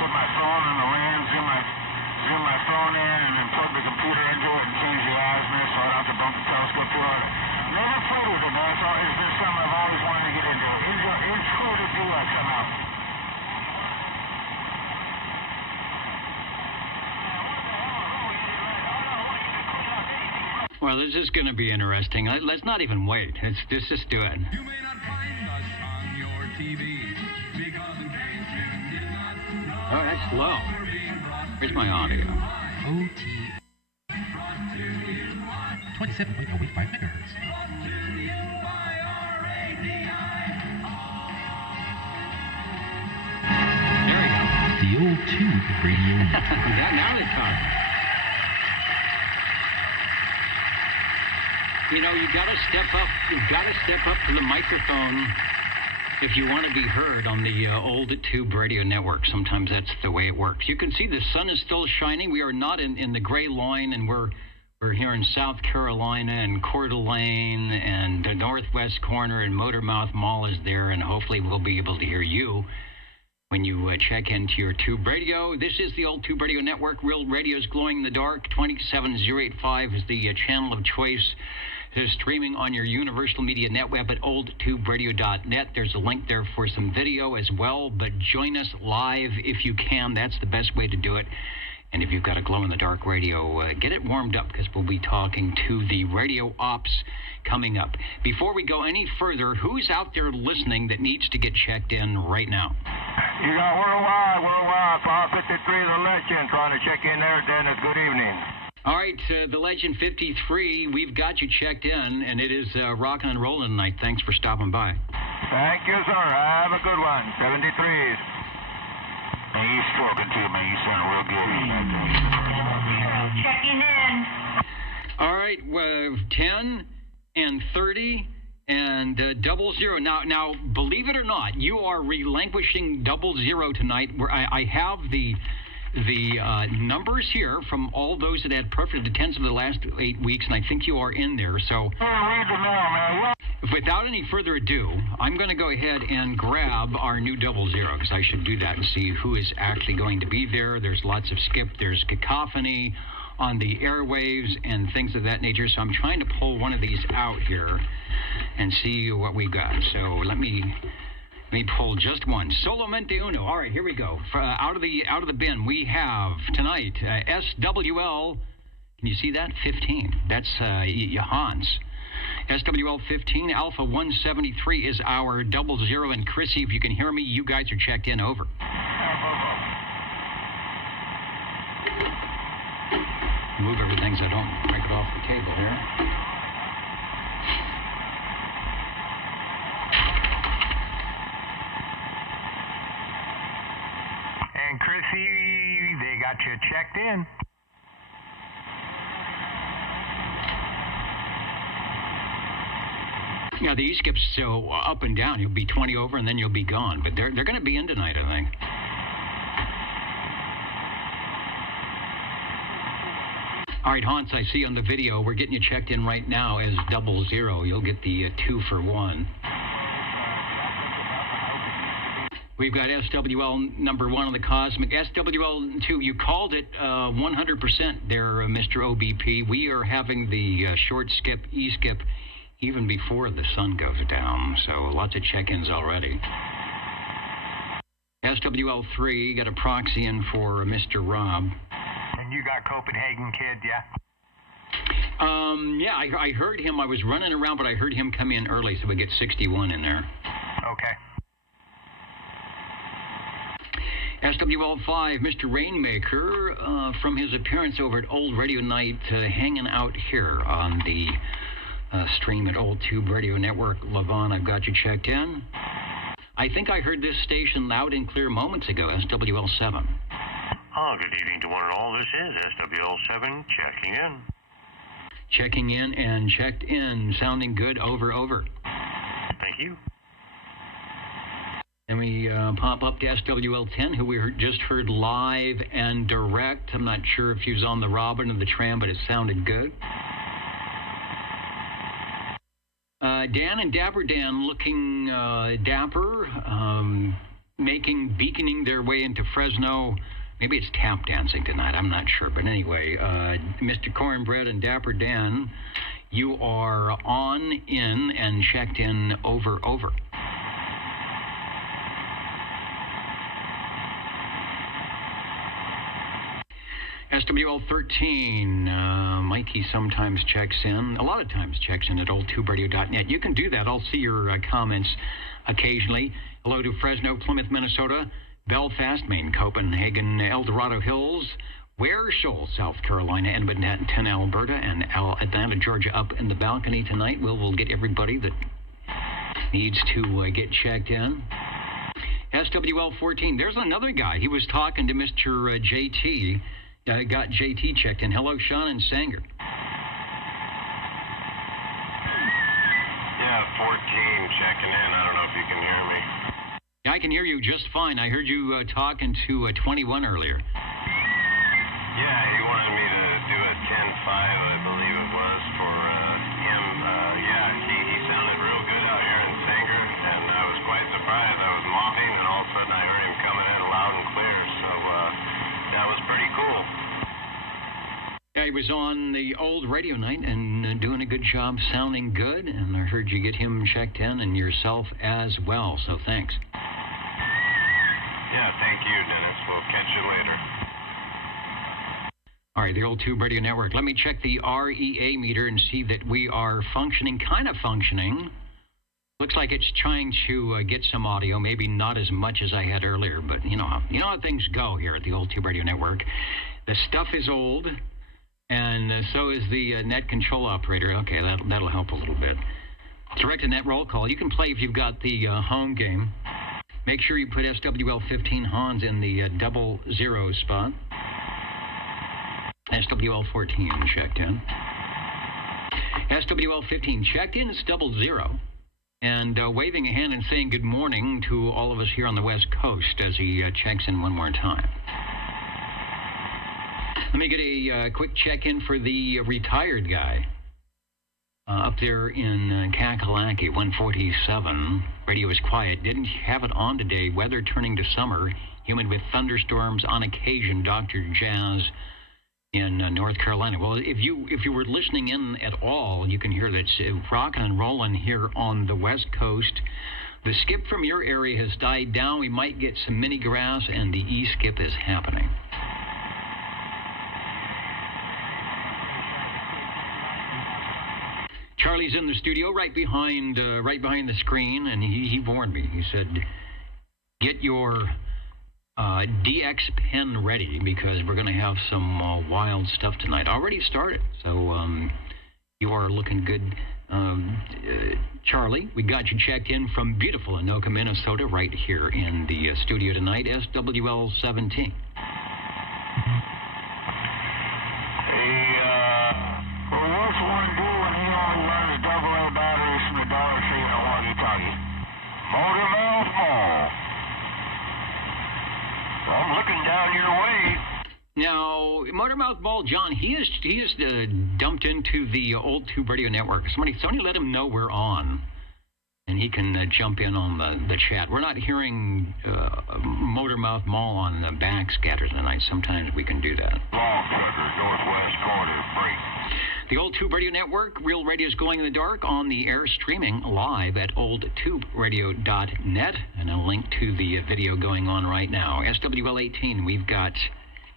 put my phone on the lens, zoom my phone in, and then plug the computer into it and change the azimuth so I don't have to bump the telescope too hard. Never played with it, man. It's been something I've always wanted to get into. It's cool to do that somehow. Well, this is going to be interesting. Let's not even wait. Let's just do it. You may not find us on your TV because in case you did not know. Oh, that's low. Where's my audio? OT 27.085 megahertz. There we go. The old tube radio. Now they're talking. You know, you've got to step up. You've got to step up to the microphone if you want to be heard on the old tube radio network. Sometimes that's the way it works. You can see the sun is still shining. We are not in the Gray Line, and we're here in South Carolina, and Coeur d'Alene, and the northwest corner, and Motormouth Mall is there, and hopefully we'll be able to hear you when you check into your tube radio. This is the old tube radio network. Real radio's glowing in the dark. 27085 is the channel of choice. It is streaming on your Universal Media Netweb at oldtuberadio.net. There's a link there for some video as well, but join us live if you can. That's the best way to do it. And if you've got a glow-in-the-dark radio, get it warmed up, because we'll be talking to the radio ops coming up. Before we go any further, who's out there listening that needs to get checked in right now? You got worldwide, Power 53, the legend, trying to check in there, Dennis. Good evening. All right, the Legend 53, we've got you checked in, and it is rocking and rolling tonight. Thanks for stopping by. Thank you, sir. Have a good one. 73s. Hey, you stroking too, man. You sound real good. Checking in. All right, 10 and 30 and 00. Now, believe it or not, you are relinquishing 00 tonight. Where I have the numbers here from all those that had perfect attendance of the last 8 weeks, and I think you are in there. So, read the mail, man. without any further ado, I'm going to go ahead and grab our new 00, because I should do that and see who is actually going to be there. There's lots of skip. There's cacophony on the airwaves and things of that nature. So I'm trying to pull one of these out here and see what we got. So let me pull just one. Solamente uno. All right, here we go. Out of the bin, we have tonight SWL. Can you see that? 15. That's Johannes. SWL 15, Alpha 173 is our 00. And Chrissy, if you can hear me, you guys are checked in. Over. Move everything so I don't break it off the table here. And Chrissy, they got you checked in. Yeah, the E-skip's so up and down. You'll be 20 over, and then you'll be gone. But they're going to be in tonight, I think. All right, Hans, I see on the video, we're getting you checked in right now as 00. You'll get the 2 for 1. We've got SWL number 1 on the Cosmic. SWL 2, you called it 100% there, Mr. OBP. We are having the short skip, E-skip, even before the sun goes down. So lots of check-ins already. SWL 3, got a proxy in for Mr. Rob. And you got Copenhagen Kid, yeah? Yeah, I heard him. I was running around, but I heard him come in early, so we get 61 in there. Okay. SWL 5, Mr. Rainmaker, from his appearance over at Old Radio Night, hanging out here on the stream at Old Tube Radio Network. Levon, I've got you checked in. I think I heard this station loud and clear moments ago, SWL 7. Oh, good evening to one and all. This is SWL 7 checking in. Checking in and checked in. Sounding good. Over. Thank you. Then we pop up to SWL 10, who we just heard live and direct. I'm not sure if he was on the Robin or the Tram, but it sounded good. Dan and Dapper Dan looking dapper. beaconing their way into Fresno. Maybe it's tap dancing tonight. I'm not sure. But anyway, Mr. Cornbread and Dapper Dan, you are on in and checked in. Over. SWL 13, Mikey sometimes checks in, a lot of times checks in at oldtuberadio.net. You can do that. I'll see your comments occasionally. Hello to Fresno, Plymouth, Minnesota, Belfast, Maine, Copenhagen, El Dorado Hills, Ware Shoals, South Carolina, Edmonton, Alberta, and Atlanta, Georgia up in the balcony tonight. We'll get everybody that needs to get checked in. SWL 14, there's another guy. He was talking to Mr. JT. Got JT checked in. Hello, Sean and Sanger. Yeah, 14 checking in. I don't know if you can hear me. I can hear you just fine. I heard you talking to 21 earlier. Yeah, he wanted me to do a 10-5, I believe it was, for him. He sounded real good out here in Sanger, and I was quite surprised. I was mopping, and all of a sudden I heard him coming in loud and clear, so that was pretty cool. Yeah, he was on the old radio night and doing a good job, sounding good, and I heard you get him checked in and yourself as well, so thanks. Yeah, thank you, Dennis. We'll catch you later. All right, the old Tube Radio Network. Let me check the REA meter and see that we are functioning, kind of functioning. Looks like it's trying to get some audio, maybe not as much as I had earlier, but you know how things go here at the old Tube Radio Network. The stuff is old, and so is the net control operator. Okay, that'll help a little bit. Direct net roll call. You can play if you've got the home game. Make sure you put SWL 15 Hans in the 00 spot. SWL 14 checked in. SWL 15 checked in. It's 00. And waving a hand and saying good morning to all of us here on the West Coast as he checks in one more time. Let me get a quick check-in for the retired guy up there in Kakalaki, 147. Radio is quiet. Didn't have it on today. Weather turning to summer. Humid with thunderstorms on occasion. Dr. Jazz in North Carolina. Well, if you were listening in at all, you can hear that it's rocking and rolling here on the West Coast. The skip from your area has died down. We might get some mini grass, and the E-skip is happening. Charlie's in the studio right behind the screen, and he warned me. He said, get your DX pen ready because we're going to have some wild stuff tonight. Already started, so you are looking good. Charlie, we got you checked in from beautiful Anoka, Minnesota, right here in the studio tonight, SWL 17. What's one do when he only learns AA batteries from the Dollar Tree and a walkie-talkie? Motor Mouth Mall. I'm looking down your way. Now, Motormouth Ball John, he is dumped into the old Tube Radio Network. Somebody let him know we're on, and he can jump in on the chat. We're not hearing Motormouth Mall on the backscatter tonight. Sometimes we can do that. Long Trucker, northwest corner, break. The Old Tube Radio Network, real radio's going in the dark, on the air, streaming live at oldtuberadio.net, and a link to the video going on right now. SWL 18, we've got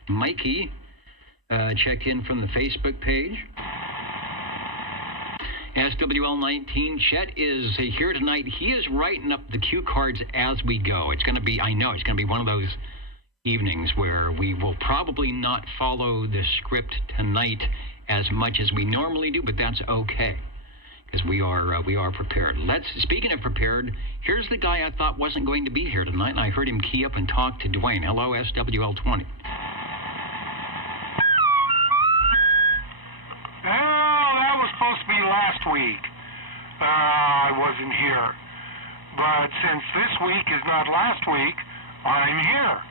Mikey checked in from the Facebook page. SWL 19, Chet is here tonight. He is writing up the cue cards as we go. It's going to be, I know, it's going to be one of those evenings where we will probably not follow the script tonight as much as we normally do, but that's okay, because we are prepared. Speaking of prepared, here's the guy I thought wasn't going to be here tonight, and I heard him key up and talk to Dwayne. Hello, SWL 20. Well, that was supposed to be last week. I wasn't here. But since this week is not last week, I'm here.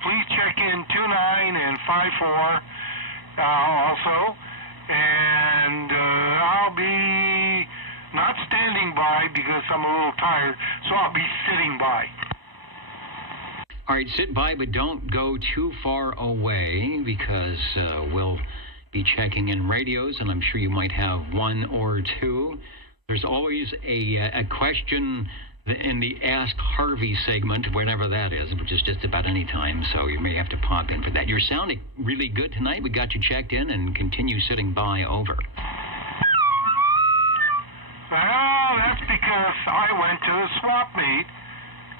Please check in 29 and 54 also. And I'll be not standing by because I'm a little tired, so I'll be sitting by. All right, sit by, but don't go too far away because we'll be checking in radios, and I'm sure you might have one or two. There's always a question in the Ask Harvey segment, whenever that is, which is just about any time, so you may have to pop in for that. You're sounding really good tonight. We got you checked in, and continue sitting by. Over. Well, that's because I went to the swap meet,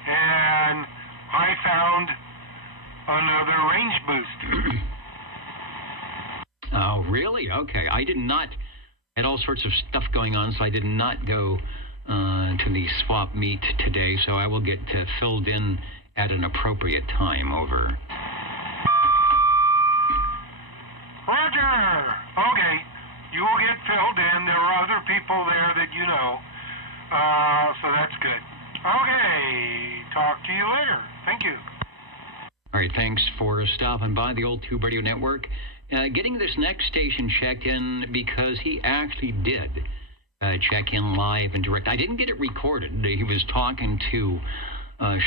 and I found another range boost. Oh, really? Okay. I did not. Had all sorts of stuff going on, so I did not go to the swap meet today, so I will get filled in at an appropriate time. Over. Roger. Okay. You will get filled in. There are other people there that you know. So that's good. Okay. Talk to you later. Thank you. All right. Thanks for stopping by the Old Tube Radio Network. Getting this next station checked in because he actually did check in live and direct. I didn't get it recorded. He was talking to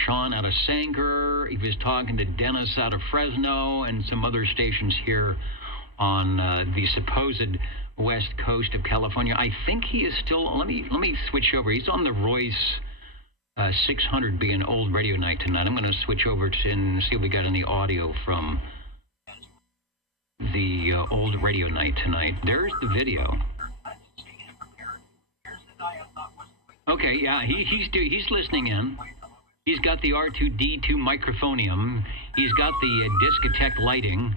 Sean out of Sanger. He was talking to Dennis out of Fresno and some other stations here on the supposed west coast of California. I think he is still. Let me switch over. He's on the Royce 600 being old radio night tonight. I'm going to switch over and see if we got any audio from the old radio night tonight. There's the video. Okay, yeah, he's listening in. He's got the R2D2 microphonium. He's got the discotheque lighting.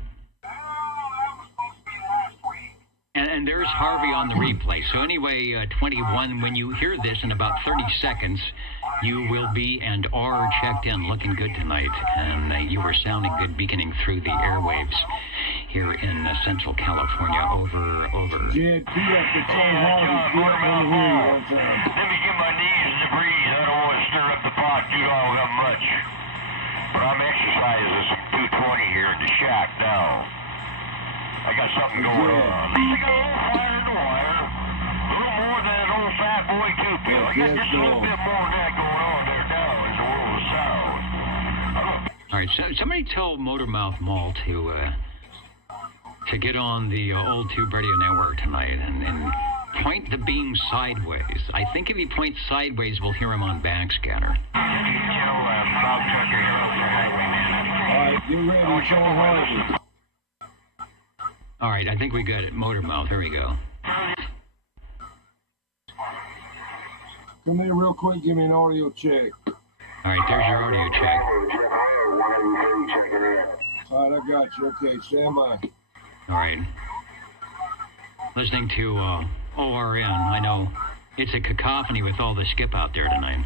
And there's Harvey on the replay. So anyway, 21, when you hear this in about 30 seconds, you will be and are checked in, looking good tonight. And you were sounding good beginning through the airwaves here in Central California. Over. Jed, tee up the Tom Harvey. Let me get my knees to breathe. I don't want to stir up the pot too long, not much. But I'm exercising some 220 here at the shack now. I got something going on. At least I got a little fire in the wire. A little more than an old fat boy two-pill. I got just a little bit more than that going on there now in the world of sound. All right, so somebody tell Motormouth Mall to get on the Old Tube Radio Network tonight and point the beam sideways. I think if he points sideways, we'll hear him on backscatter. All right, get ready, Tom Harvey. All right, I think we got it. Motormouth, here we go. Come here real quick, give me an audio check. All right, there's your audio check. All right, I got you. Okay, stand by. All right. Listening to ORN, I know it's a cacophony with all the skip out there tonight.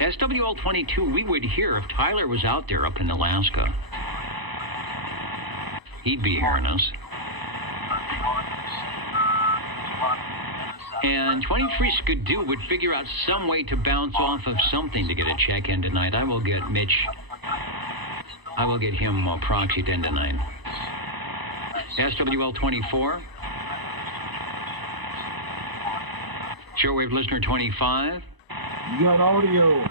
SWL22, we would hear if Tyler was out there up in Alaska. He'd be hearing us. And 23 Skidoo would figure out some way to bounce off of something to get a check in tonight. I will get Mitch. I will get him proxied in tonight. SWL24. Shortwave listener 25. You got audio.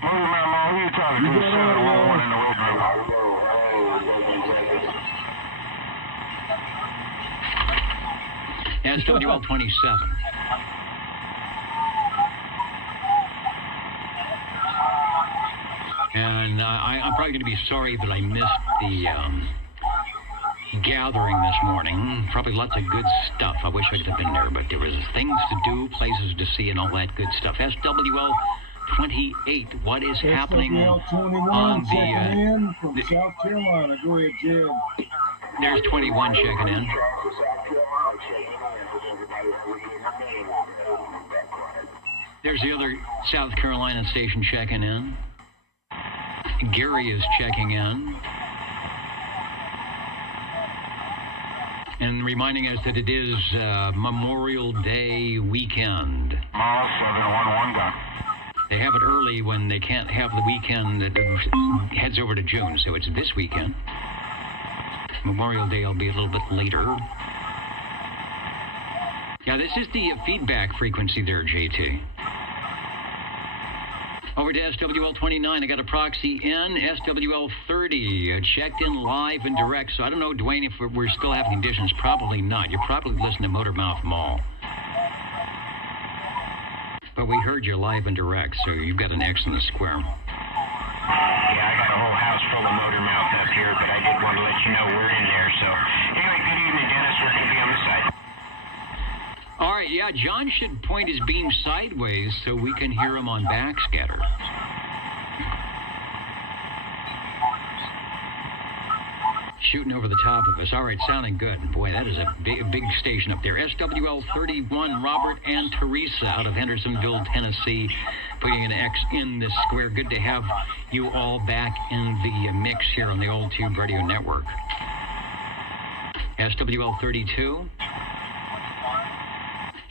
Who you talking to? One in the wilderness. SWL 27. And I'm probably going to be sorry that I missed the gathering this morning. Probably lots of good stuff. I wish I could have been there, but there was things to do, places to see, and all that good stuff. SWL 28. What is happening on the from South Carolina? Go ahead, Jed. There's 21 checking in. There's the other South Carolina station checking in. Gary is checking in. And reminding us that it is Memorial Day weekend. Mall 711 gun. They have it early when they can't have the weekend that heads over to June, so it's this weekend. Memorial Day will be a little bit later. Yeah, this is the feedback frequency there, JT. Over to SWL29, I got a proxy in. SWL30, checked in live and direct. So I don't know, Dwayne, if we're still having conditions. Probably not. You're probably listening to Motormouth Mall. But we heard you live and direct, so you've got an X in the square. Yeah, I got a whole house full of Motormouth up here, but I did want to let you know we're in there. So anyway, good evening, Dennis. We're going to be on the site. All right, yeah, John should point his beam sideways so we can hear him on backscatter. Shooting over the top of us. All right, sounding good. Boy, that is a big station up there. SWL 31, Robert and Teresa out of Hendersonville, Tennessee, putting an X in the square. Good to have you all back in the mix here on the Old Tube Radio Network. SWL 32.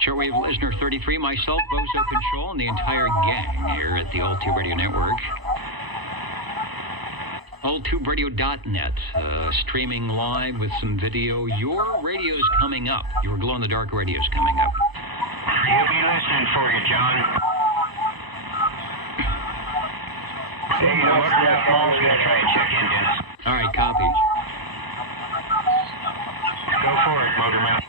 Shortwave listener 33, myself, Bozo Control, and the entire gang here at the Old Tube Radio Network. OldTubeRadio.net, streaming live with some video. Your radio's coming up. Your glow-in-the-dark radio's coming up. He'll be listening for you, John. Hey, Motormouth Mall's going to try and check in, Dennis. All right, copy. Go for it, Motormouth.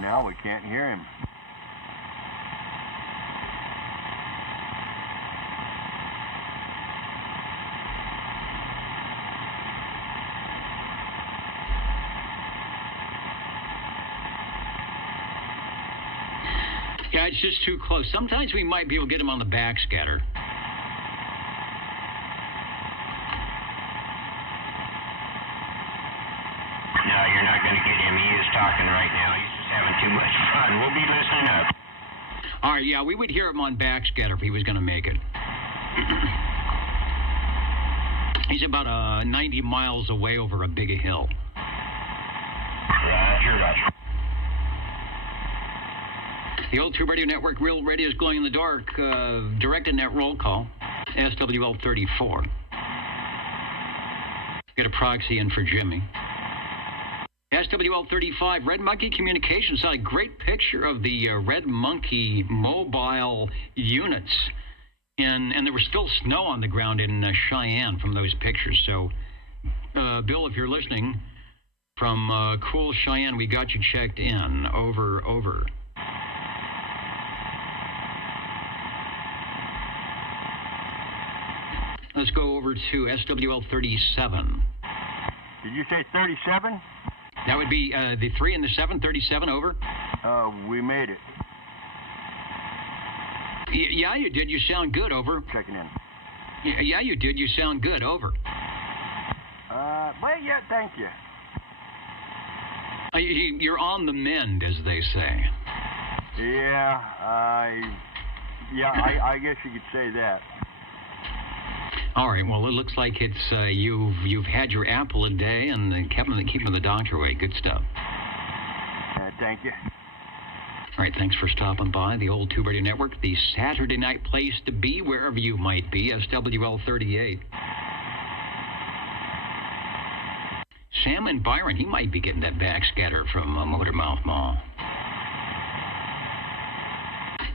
Now we can't hear him. Yeah, it's just too close. Sometimes we might be able to get him on the backscatter. No, you're not going to get him. He is talking right now. He's just having too much fun. We'll be listening up. All right, yeah, we would hear him on backscatter if he was going to make it. He's about 90 miles away over a big hill. Roger, roger. The Old Tube Radio Network, Real Radio is glowing in the dark. Directed net roll call, SWL 34. Get a proxy in for Jimmy. SWL 35, Red Monkey Communications. Had a great picture of the Red Monkey mobile units. And there was still snow on the ground in Cheyenne from those pictures. So, Bill, if you're listening, from cool Cheyenne, we got you checked in. Over. Let's go over to SWL 37. Did you say 37? That would be the 3 and the 7, 37, over. We made it. Yeah, you did. You sound good, over. Checking in. Yeah, you did. You sound good, over. Well, yeah, thank you. You're on the mend, as they say. Yeah, I guess you could say that. All right. Well, it looks like it's you've had your apple a day and keeping the doctor away. Good stuff. Thank you. All right. Thanks for stopping by the Old Tube Radio Network, the Saturday night place to be wherever you might be. SWL 38. Sam and Byron, he might be getting that backscatter from Motormouth Mall.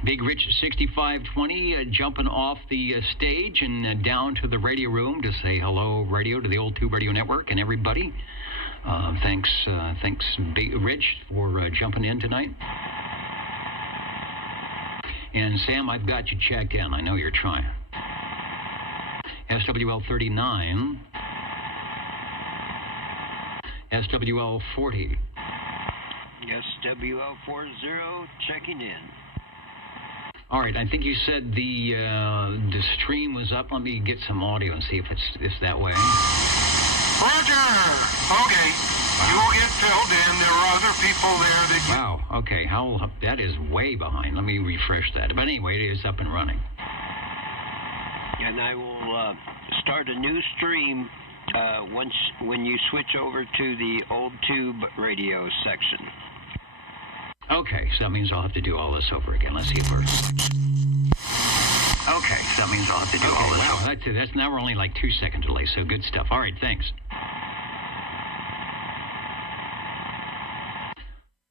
Big Rich 6520 jumping off the stage and down to the radio room to say hello, radio, to the Old Tube Radio Network and everybody. Thanks, Big Rich, for jumping in tonight. And Sam, I've got you checked in. I know you're trying. SWL 39. SWL 40. SWL 40 checking in. All right, I think you said the stream was up. Let me get some audio and see if it's that way. Roger! Okay. You will get filled in. There are other people there that... Wow, okay. That is way behind. Let me refresh that. But anyway, it is up and running. And I will start a new stream when you switch over to the Old Tube Radio section. Okay, so that means I'll have to do all this over again. Let's see if we're... Okay, so that means I'll have to do all this over. Wow, that's now we're only like 2 second delay, so good stuff. All right, thanks.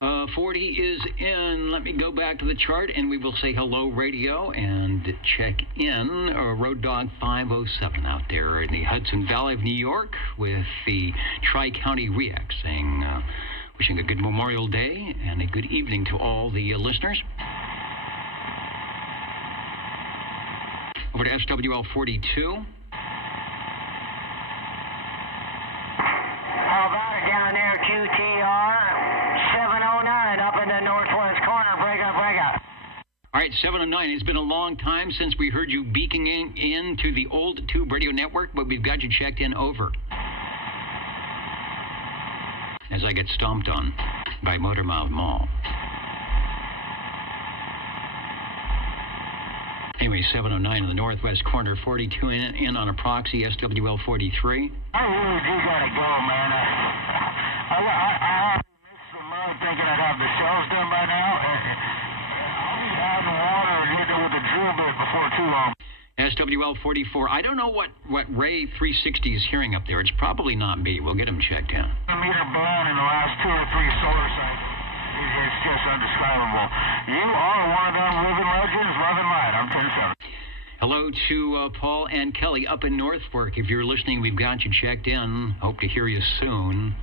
40 is in. Let me go back to the chart, and we will say hello, radio, and check in. Road Dog 507 out there in the Hudson Valley of New York with the Tri-County REAC saying, wishing a good Memorial Day and a good evening to all the listeners. Over to SWL 42. How about it down there, QTR? 709 up in the northwest corner. Break up. All right, 709. It's been a long time since we heard you beaking into the old Tube Radio Network, but we've got you checked in. Over. As I get stomped on by Motor Mouth Mall. Anyway, 709 in the northwest corner, 42 in on a proxy, SWL 43. I really do gotta go, man. I missed the month thinking I'd have the shells done by now. I'll be adding water and hitting with a drill bit before too long. SWL 44. I don't know what Ray 360 is hearing up there. It's probably not me. We'll get him checked in. A meter blown in the last 2 or 3 solar cycles. It's just undescribable. You are one of them living legends, love and light. I'm 10-7. Hello to Paul and Kelly up in Northfork. If you're listening, we've got you checked in. Hope to hear you soon.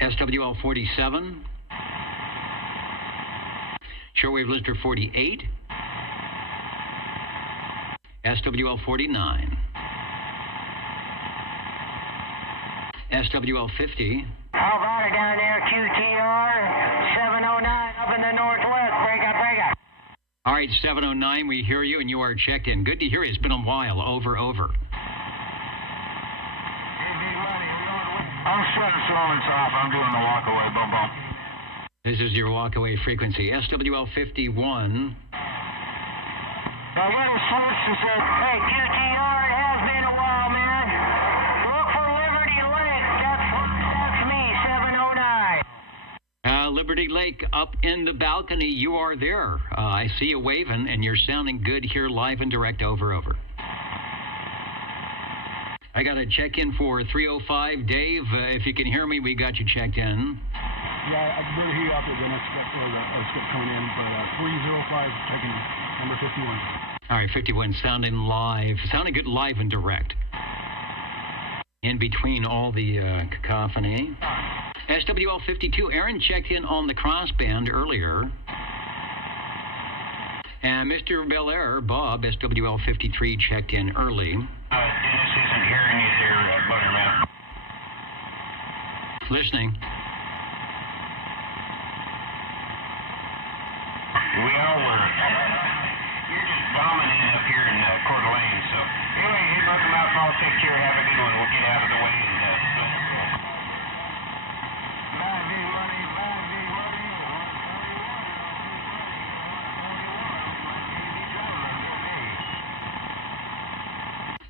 SWL 47. Shortwave listener 48. SWL 49. SWL 50. How about it down there, QTR? 709 up in the northwest. Break up. All right, 709, we hear you, and you are checked in. Good to hear you. It's been a while. Over. Hey, big money. I'm shutting silence off. I'm doing the walk-away. Boom, boom. This is your walk-away frequency. SWL 51. I got a switch to say, hey, QTR, it has been a while, man. Look for Liberty Lake. That's me, 709. Liberty Lake up in the balcony. You are there. I see you waving, and you're sounding good here live and direct. Over. I got to check in for 305. Dave, if you can hear me, we got you checked in. Yeah, I can barely hear you out there the next step coming in, but 305 checking number 51. All right, 51 sounding good live and direct. In between all the cacophony. SWL 52, Aaron checked in on the crossband earlier. And Mr. Belair, Bob, SWL 53, checked in early. Dennis isn't hearing you there, Buttermouth. Listening. We all were. You're just vomiting up here in Coeur d'Alene, so. Anyway, hey, Buttermouth, I'll take care. Have a good one. We'll get out of the way and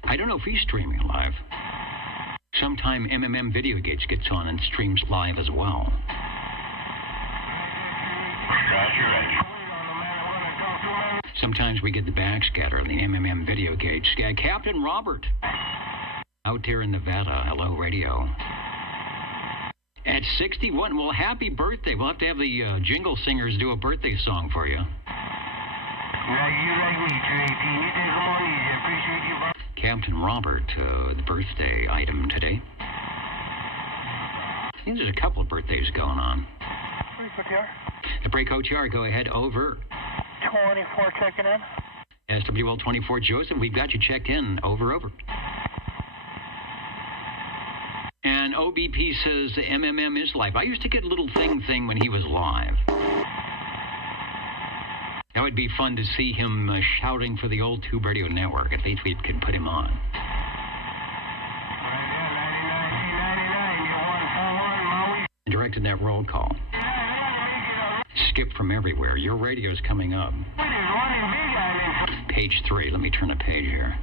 I don't know if he's streaming live. Sometime MMM Video Gates gets on and streams live as well. Roger. Sometimes we get the backscatter on the MMM Video Gates. Captain Robert, out there in Nevada. Hello, radio. At 61, well, happy birthday. We'll have to have the Jingle Singers do a birthday song for you. Captain Robert, the birthday item today. I think there's a couple of birthdays going on. Break OTR. The break OTR, go ahead. Over. 24 checking in. SWL 24, Joseph, we've got you checked in. Over. And OBP says MMM is live. I used to get a little thing when he was live. That would be fun to see him shouting for the old Tube Radio Network. If they could put him on. And directed that roll call. Skip from everywhere. Your radio's coming up. Page 3. Let me turn a page here.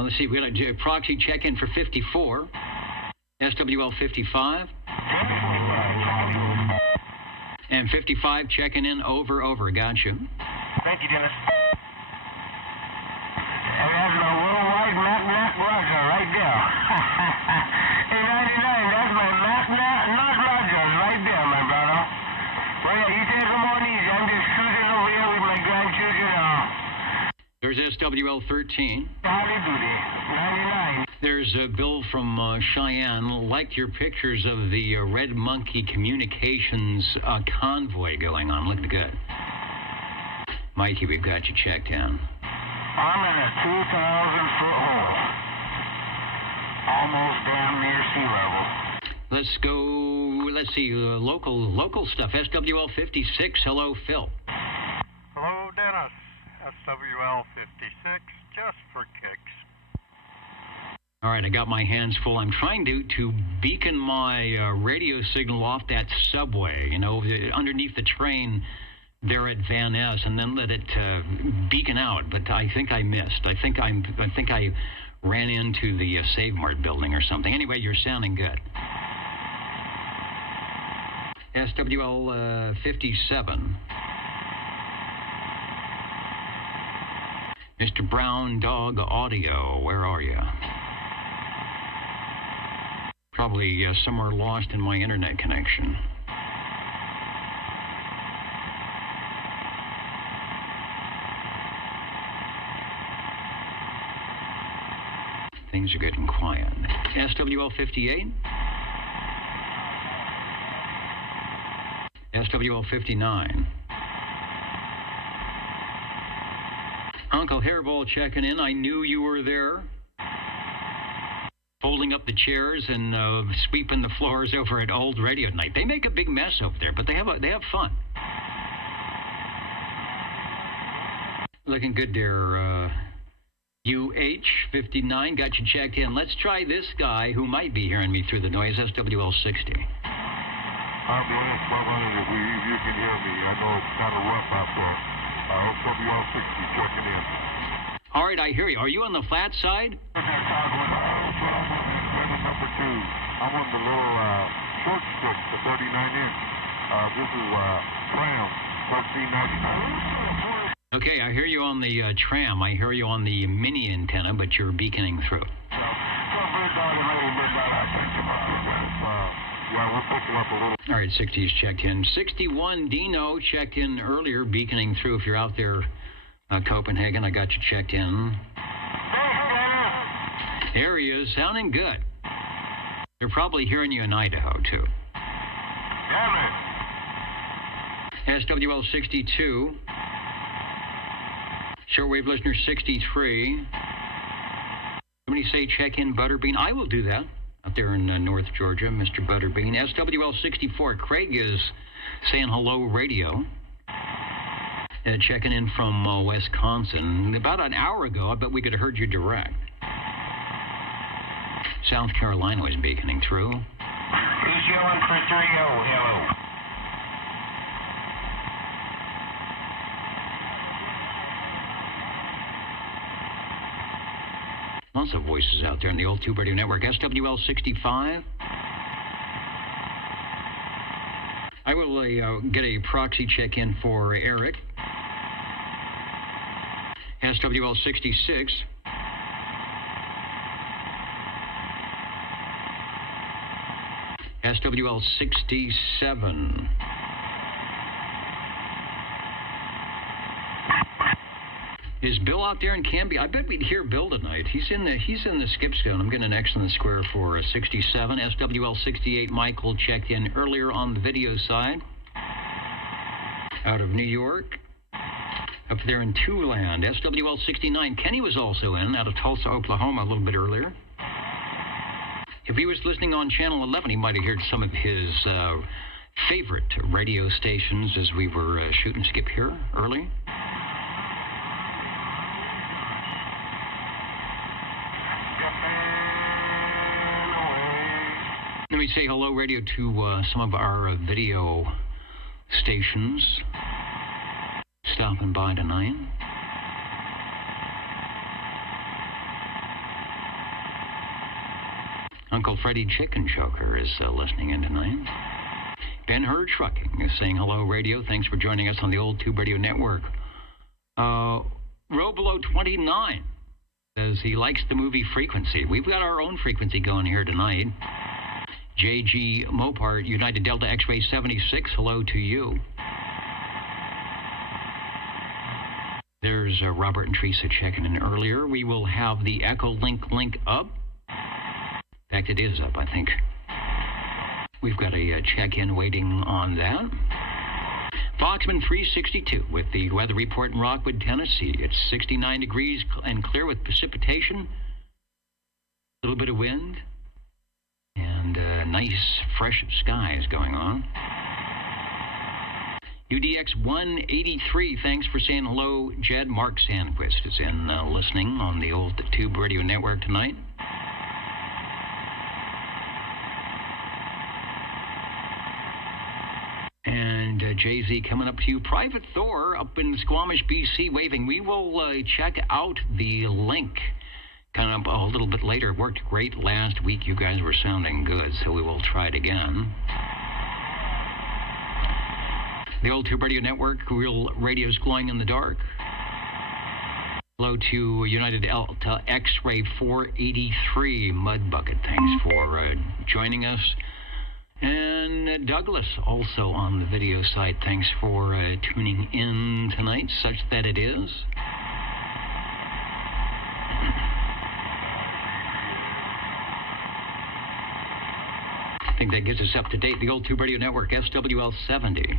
Let's see, we got a proxy check-in for 54. SWL 55. And 55 checking in, over, gotcha. Thank you, Dennis. And that's my worldwide knock Roger right there. Hey, 99, that's my knock Rogers right there, my brother. Well, yeah, you take them on easy. I'm just cruising over here with my grandchildren. There's SWL 13. Howdy doody. 99. There's Bill from Cheyenne. Liked your pictures of the Red Monkey Communications convoy going on. Looked good. Mikey, we've got you checked in. I'm in a 2,000-foot hole. Almost damn near sea level. Let's go, let's see, local stuff. SWL 56. Hello, Phil. Hello, Dennis. SWL 56, just for kicks. All right, I got my hands full. I'm trying to beacon my radio signal off that subway, you know, underneath the train there at Van Ness, and then let it beacon out. But I think I missed. I think I ran into the Save Mart building or something. Anyway, you're sounding good. SWL 57. Mr. Brown Dog Audio, where are you? Probably somewhere lost in my internet connection. Things are getting quiet. SWL 58? SWL 59. Uncle Hairball checking in. I knew you were there. Folding up the chairs and sweeping the floors over at Old Radio Night. They make a big mess over there, but they have fun. Looking good there. UH59 got you checked in. Let's try this guy who might be hearing me through the noise. SWL 60. I'm Dennis 500 if you can hear me. I know it's kind of rough out there. SWL 60 checking in. All right, I hear you. Are you on the flat side? Number 2. I'm on the little short stick, the 39-inch. This is Tram 1399. Okay, I hear you on the tram. I hear you on the mini antenna, but you're beaconing through. Yeah, we're picking up a little. All right, 60's checked in. 61 Dino checked in earlier, beaconing through. If you're out there, Copenhagen, I got you checked in. There he is, sounding good. They're probably hearing you in Idaho, too. SWL 62. Shortwave listener 63. Somebody say check in Butterbean. I will do that out there in North Georgia, Mr. Butterbean. SWL 64. Craig is saying hello radio. Checking in from Wisconsin. About an hour ago, I bet we could have heard you direct. South Carolina was beaconing through. He's yelling for 3-0. Hello. Lots of voices out there in the old Tube Radio Network. SWL 65. I will get a proxy check-in for Eric. SWL 66. SWL 67. Is Bill out there in Canby? I bet we'd hear Bill tonight. He's in the skip zone. I'm getting an X in the square for 67. SWL 68. Michael checked in earlier on the video side. Out of New York. Up there in Tuland. SWL 69. Kenny was also in out of Tulsa, Oklahoma a little bit earlier. If he was listening on Channel 11, he might have heard some of his favorite radio stations as we were shoot and skip here early. Let me say hello radio to some of our video stations stopping by tonight. Uncle Freddie Chicken Choker is listening in tonight. Ben Hur Trucking is saying hello, radio. Thanks for joining us on the Old Tube Radio Network. Roblo 29 says he likes the movie Frequency. We've got our own frequency going here tonight. JG Mopart, United Delta X-Ray 76, hello to you. There's Robert and Teresa checking in earlier. We will have the Echo link up. In fact, it is up, I think. We've got a check-in waiting on that. Foxman 362 with the weather report in Rockwood, Tennessee. It's 69 degrees and clear with precipitation. A little bit of wind. And nice, fresh skies going on. UDX 183, thanks for saying hello, Jed. Mark Sandquist is in listening on the Old Tube Radio Network tonight. And Jay-Z coming up to you. Private Thor up in Squamish, BC, waving. We will check out the link kind of a little bit later. It worked great last week. You guys were sounding good, so we will try it again. The Old Tube Radio Network, real radio's glowing in the dark. Hello to United Delta X-Ray 483 Mud Bucket. Thanks for joining us. And Douglas, also on the video site, thanks for tuning in tonight, such that it is. I think that gets us up to date. The Old Tube Radio Network, SWL 70.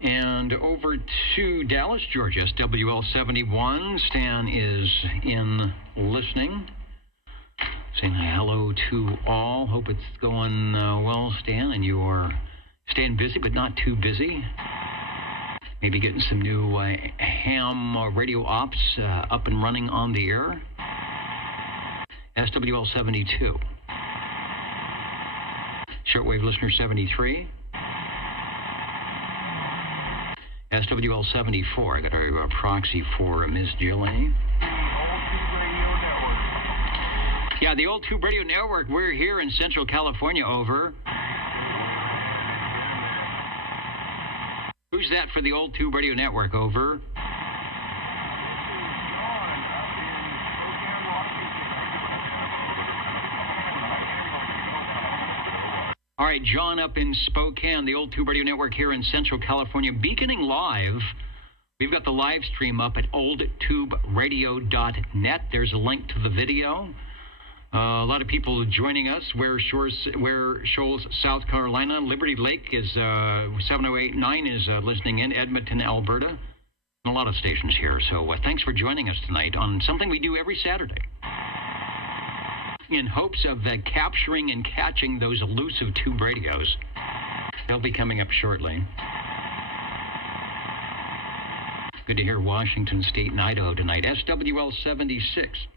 And over to Dallas, Georgia, SWL 71. Stan is in listening. Saying hello to all. Hope it's going well, Stan, and you are staying busy, but not too busy. Maybe getting some new ham radio ops up and running on the air. SWL 72. Shortwave listener 73. SWL 74. I got a proxy for Ms. Gillet. Yeah, the Old Tube Radio Network. We're here in Central California, over. Who's that for the Old Tube Radio Network, over? All right, John up in Spokane, the Old Tube Radio Network here in Central California, beaconing live. We've got the live stream up at oldtuberadio.net. There's a link to the video. A lot of people joining us. Ware Shoals, South Carolina. Liberty Lake is 7089 is listening in. Edmonton, Alberta. And a lot of stations here. So thanks for joining us tonight on something we do every Saturday, in hopes of capturing and catching those elusive tube radios. They'll be coming up shortly. Good to hear Washington State and Idaho tonight. SWL 76.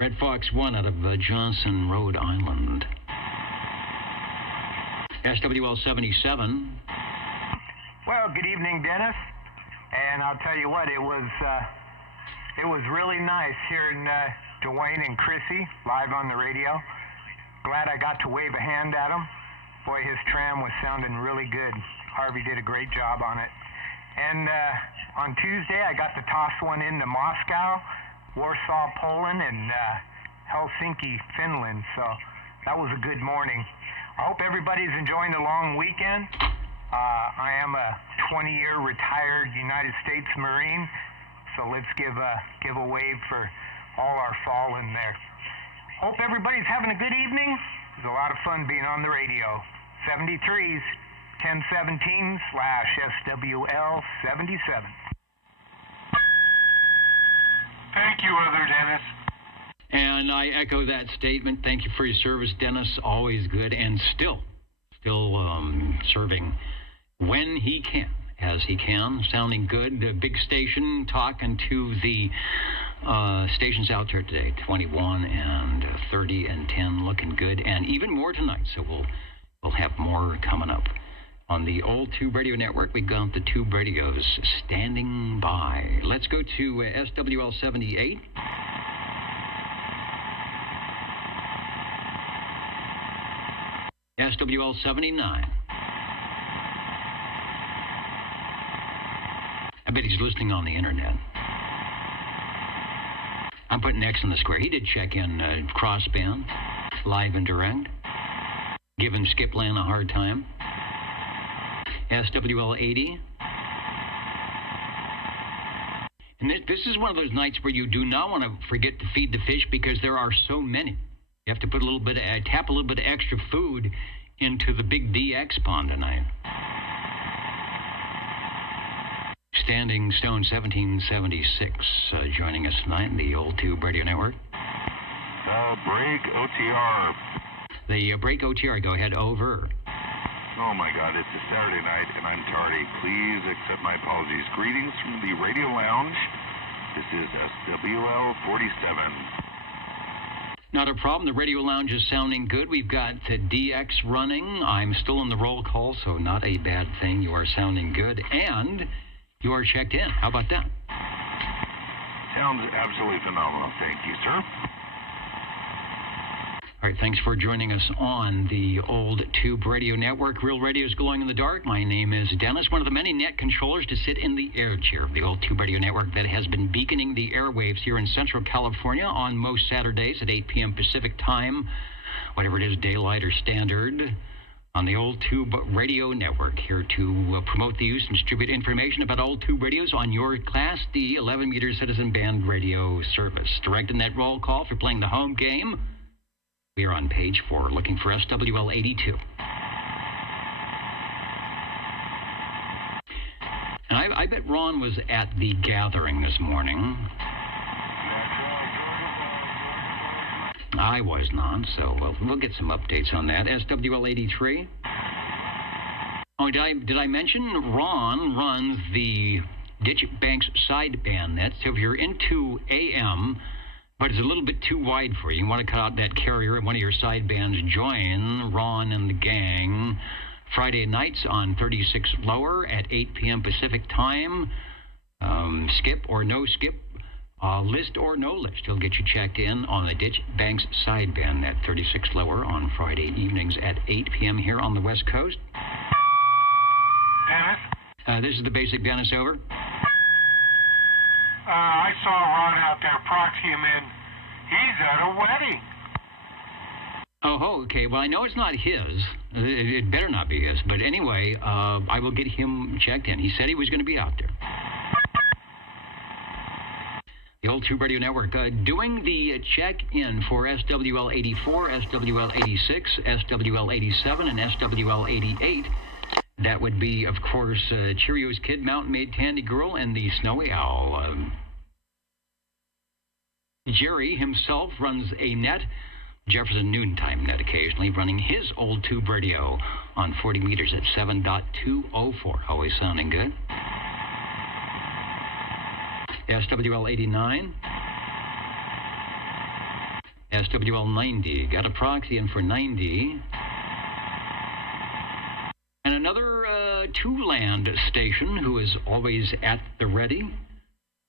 Red Fox 1 out of Johnson, Rhode Island. SWL 77. Well, good evening, Dennis. And I'll tell you what, it was really nice hearing Dwayne and Chrissy live on the radio. Glad I got to wave a hand at him. Boy, his tram was sounding really good. Harvey did a great job on it. And on Tuesday, I got to toss one into Moscow, Warsaw, Poland, and Helsinki, Finland. So that was a good morning. I hope everybody's enjoying the long weekend. I am a 20-year retired United States Marine, so let's give a wave for all our fallen there. Hope everybody's having a good evening. It was a lot of fun being on the radio. 73s, 1017/SWL 77. Thank you, Other Dennis. And I echo that statement. Thank you for your service, Dennis. Always good, and still serving when he can, as he can. Sounding good. A big station, talking to the stations out there today. 21 and 30 and 10, looking good, and even more tonight. So we'll have more coming up. On the Old Tube Radio Network, we got the tube radios standing by. Let's go to SWL 78. SWL 79. I bet he's listening on the internet. I'm putting X in the square. He did check in crossband, live and direct, giving Skipland a hard time. SWL 80. And this is one of those nights where you do not want to forget to feed the fish because there are so many. You have to put a little bit, tap a little bit of extra food into the big DX pond tonight. Standing Stone 1776 joining us tonight in the Old Tube Radio Network. Break OTR. The break OTR, go ahead, over. Oh my God, it's a Saturday night and I'm tardy. Please accept my apologies. Greetings from the Radio Lounge. This is SWL 47. Not a problem. The Radio Lounge is sounding good. We've got DX running. I'm still in the roll call, so not a bad thing. You are sounding good. And you are checked in. How about that? Sounds absolutely phenomenal. Thank you, sir. All right, thanks for joining us on the Old Tube Radio Network. Real Radio is glowing in the dark. My name is Dennis, one of the many net controllers to sit in the air chair of the Old Tube Radio Network that has been beaconing the airwaves here in Central California on most Saturdays at 8 p.m. Pacific Time, whatever it is, daylight or standard, on the Old Tube Radio Network, here to promote the use and distribute information about Old Tube radios on your Class D 11-meter citizen band radio service. Directing that roll call for playing the home game. We are on page 4, looking for SWL 82. And I bet Ron was at the gathering this morning. I was not, so we'll get some updates on that. SWL 83. Oh, did I mention Ron runs the Ditch Banks sideband net, so if you're into AM, but it's a little bit too wide for you. You want to cut out that carrier and one of your sidebands. Join Ron and the gang Friday nights on 36 lower at 8 p.m. Pacific Time. Skip or no skip, list or no list. He'll get you checked in on the Ditch Banks sideband at 36 lower on Friday evenings at 8 p.m. here on the West Coast. Dennis? This is the basic Dennis, over. I saw Ron out there proxy him in. He's at a wedding. Oh, okay. Well, I know it's not his. It better not be his. But anyway, I will get him checked in. He said he was going to be out there. The Old Tube Radio Network doing the check-in for SWL 84, SWL 86, SWL 87, and SWL 88. That would be, of course, Cheerios Kid, Mountain Maid, Tandy Girl, and the Snowy Owl. Jerry himself runs a net, Jefferson Noontime net occasionally, running his Old Tube Radio on 40 meters at 7.204. Always sounding good. SWL 89. SWL 90. Got a proxy in for 90. And another two-land station who is always at the ready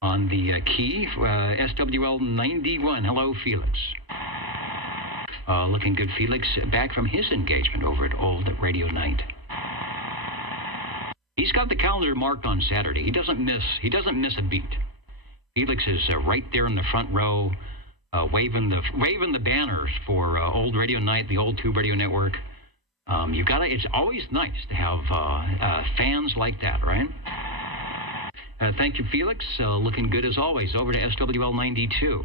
on the key, SWL 91. Hello, Felix. Looking good, Felix, back from his engagement over at Old Radio Night. He's got the calendar marked on Saturday. He doesn't miss a beat. Felix is right there in the front row, waving the banners for Old Radio Night, the Old Tube Radio Network. It's always nice to have fans like that, right? Thank you, Felix. Looking good as always. Over to SWL 92.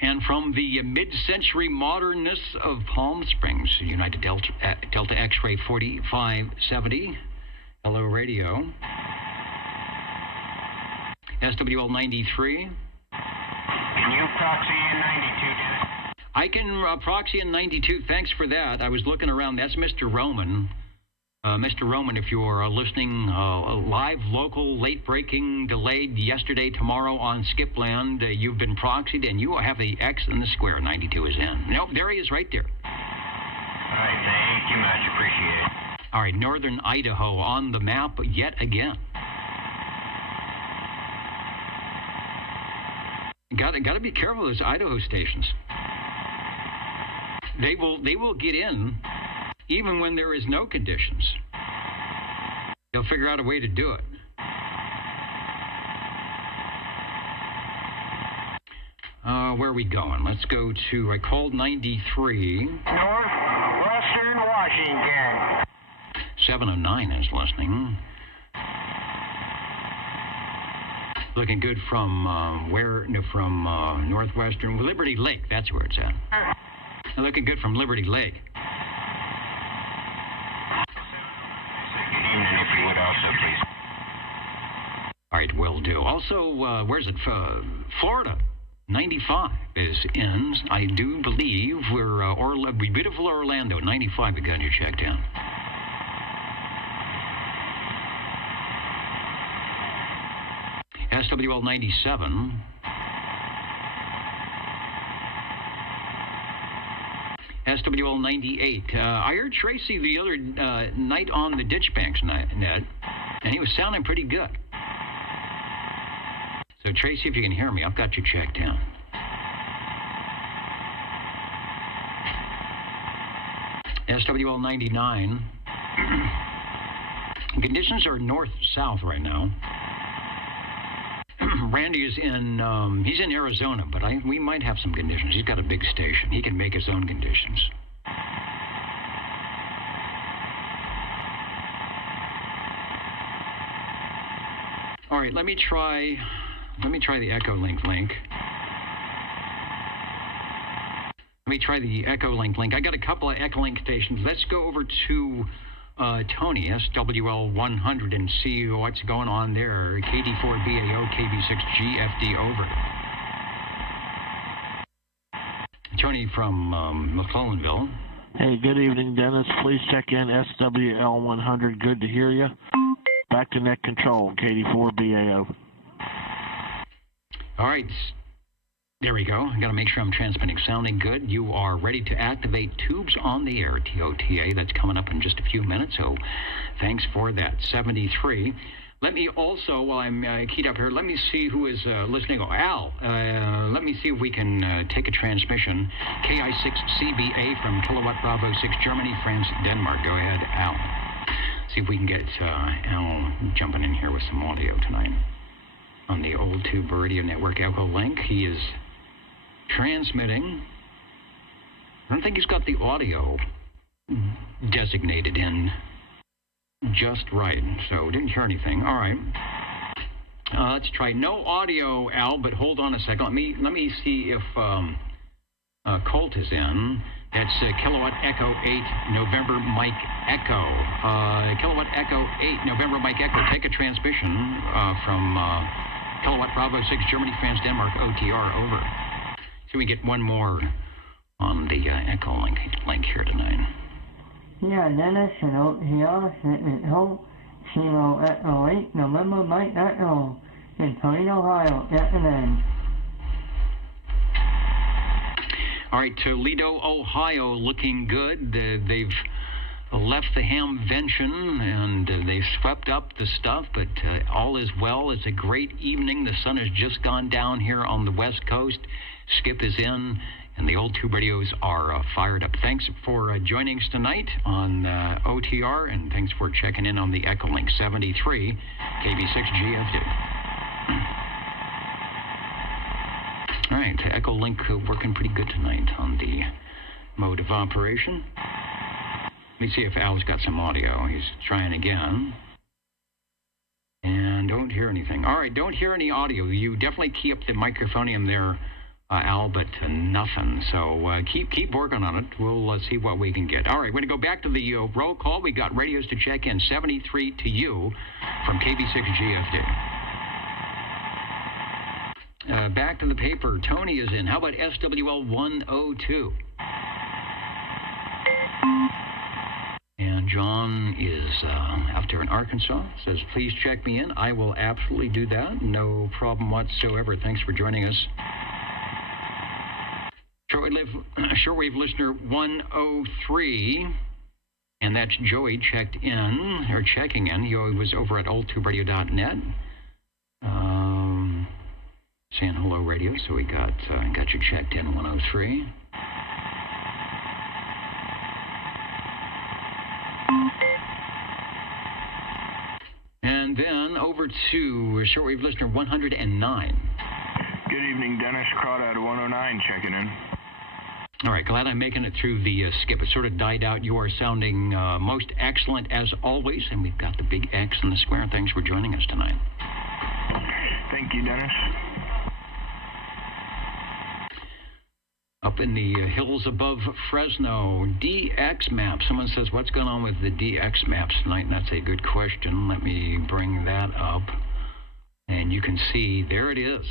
And from the mid-century modernness of Palm Springs, United Delta X-Ray 4570, hello, radio. SWL 93. Can you proxy in 92, Dennis? I can proxy in 92. Thanks for that. I was looking around. That's Mr. Roman. Mr. Roman, if you're listening live, local, late-breaking, delayed yesterday, tomorrow on Skipland, you've been proxied, and you have the X in the square. 92 is in. Nope, there he is right there. All right, thank you much. Appreciate it. All right, northern Idaho on the map yet again. Got to be careful of those Idaho stations. They will get in even when there is no conditions. They'll figure out a way to do it. Where are we going? Let's go to, I called 93. Northwestern Washington. 709 is listening. Looking good from Northwestern Liberty Lake. That's where it's at. Looking good from Liberty Lake. Good evening, if you would also, please. All right, will do. Also, where's it? Florida. 95 is in. I do believe we're beautiful Orlando. 95, we got you checked in. SWL 97. SWL 98. I heard Tracy the other night on the Ditch Banks net, and he was sounding pretty good. So, Tracy, if you can hear me, I've got you checked in. SWL 99. Conditions are north-south right now. Randy is he's in Arizona, but we might have some conditions. He's got a big station. He can make his own conditions. All right, let me try the Echolink link. Let me try the Echolink link. I got a couple of Echolink stations. Let's go over to Tony, SWL 100, and see what's going on there. KD4BAO, KB6GFD, over. Tony from McClellanville. Hey, good evening, Dennis. Please check in SWL 100. Good to hear you. Back to net control, KD4BAO. All right. There we go. I got to make sure I'm transmitting sounding good. You are ready to activate tubes on the air, TOTA. That's coming up in just a few minutes, so thanks for that. 73. Let me also, while I'm keyed up here, let me see who is listening. Oh, Al, let me see if we can take a transmission. KI6CBA from Kilowatt Bravo 6, Germany, France, Denmark. Go ahead, Al. See if we can get Al jumping in here with some audio tonight on the old tube radio network Echolink. He is transmitting. I don't think he's got the audio designated in just right, so didn't hear anything. All right, let's try no audio, Al, but hold on a second. Let me see if Colt is in. That's Kilowatt Echo 8 November Mike Echo. Kilowatt Echo 8 November Mike Echo. Take a transmission from Kilowatt Bravo 6 Germany, France, Denmark, OTR, over. So we get one more on the Echolink link here tonight. Yeah, Dennis and OTR sitting at home. Kilo Echo 8 November Mike Echo in Toledo, Ohio. Get it in. All right, Toledo, Ohio, looking good. They've left the Hamvention and they've swept up the stuff, but all is well. It's a great evening. The sun has just gone down here on the West Coast. Skip is in, and the old tube radios are fired up. Thanks for joining us tonight on OTR, and thanks for checking in on the Echolink 73 KB6GFD. All right, Echolink working pretty good tonight on the mode of operation. Let me see if Al's got some audio. He's trying again. And don't hear anything. All right, don't hear any audio. You definitely key up the microphonium there, Al, but nothing. So keep working on it. We'll see what we can get. All right, we're going to go back to the roll call. We got radios to check in. 73 to you from KB6GFD. Back to the paper. Tony is in. How about SWL 102? And John is out there in Arkansas. Says, please check me in. I will absolutely do that. No problem whatsoever. Thanks for joining us. Shortwave listener 103. And that's Joey checking in. He was over at oldtuberadio.net. saying hello radio, so we got you checked in 103. And then over to shortwave listener 109. Good evening, Dennis. Crawdad 109 checking in. All right, glad I'm making it through the skip. It sort of died out. You are sounding most excellent as always, and we've got the big X in the square. Thanks for joining us tonight. Thank you, Dennis. Up in the hills above Fresno, DX map. Someone says, what's going on with the DX maps tonight? And that's a good question. Let me bring that up. And you can see, there it is.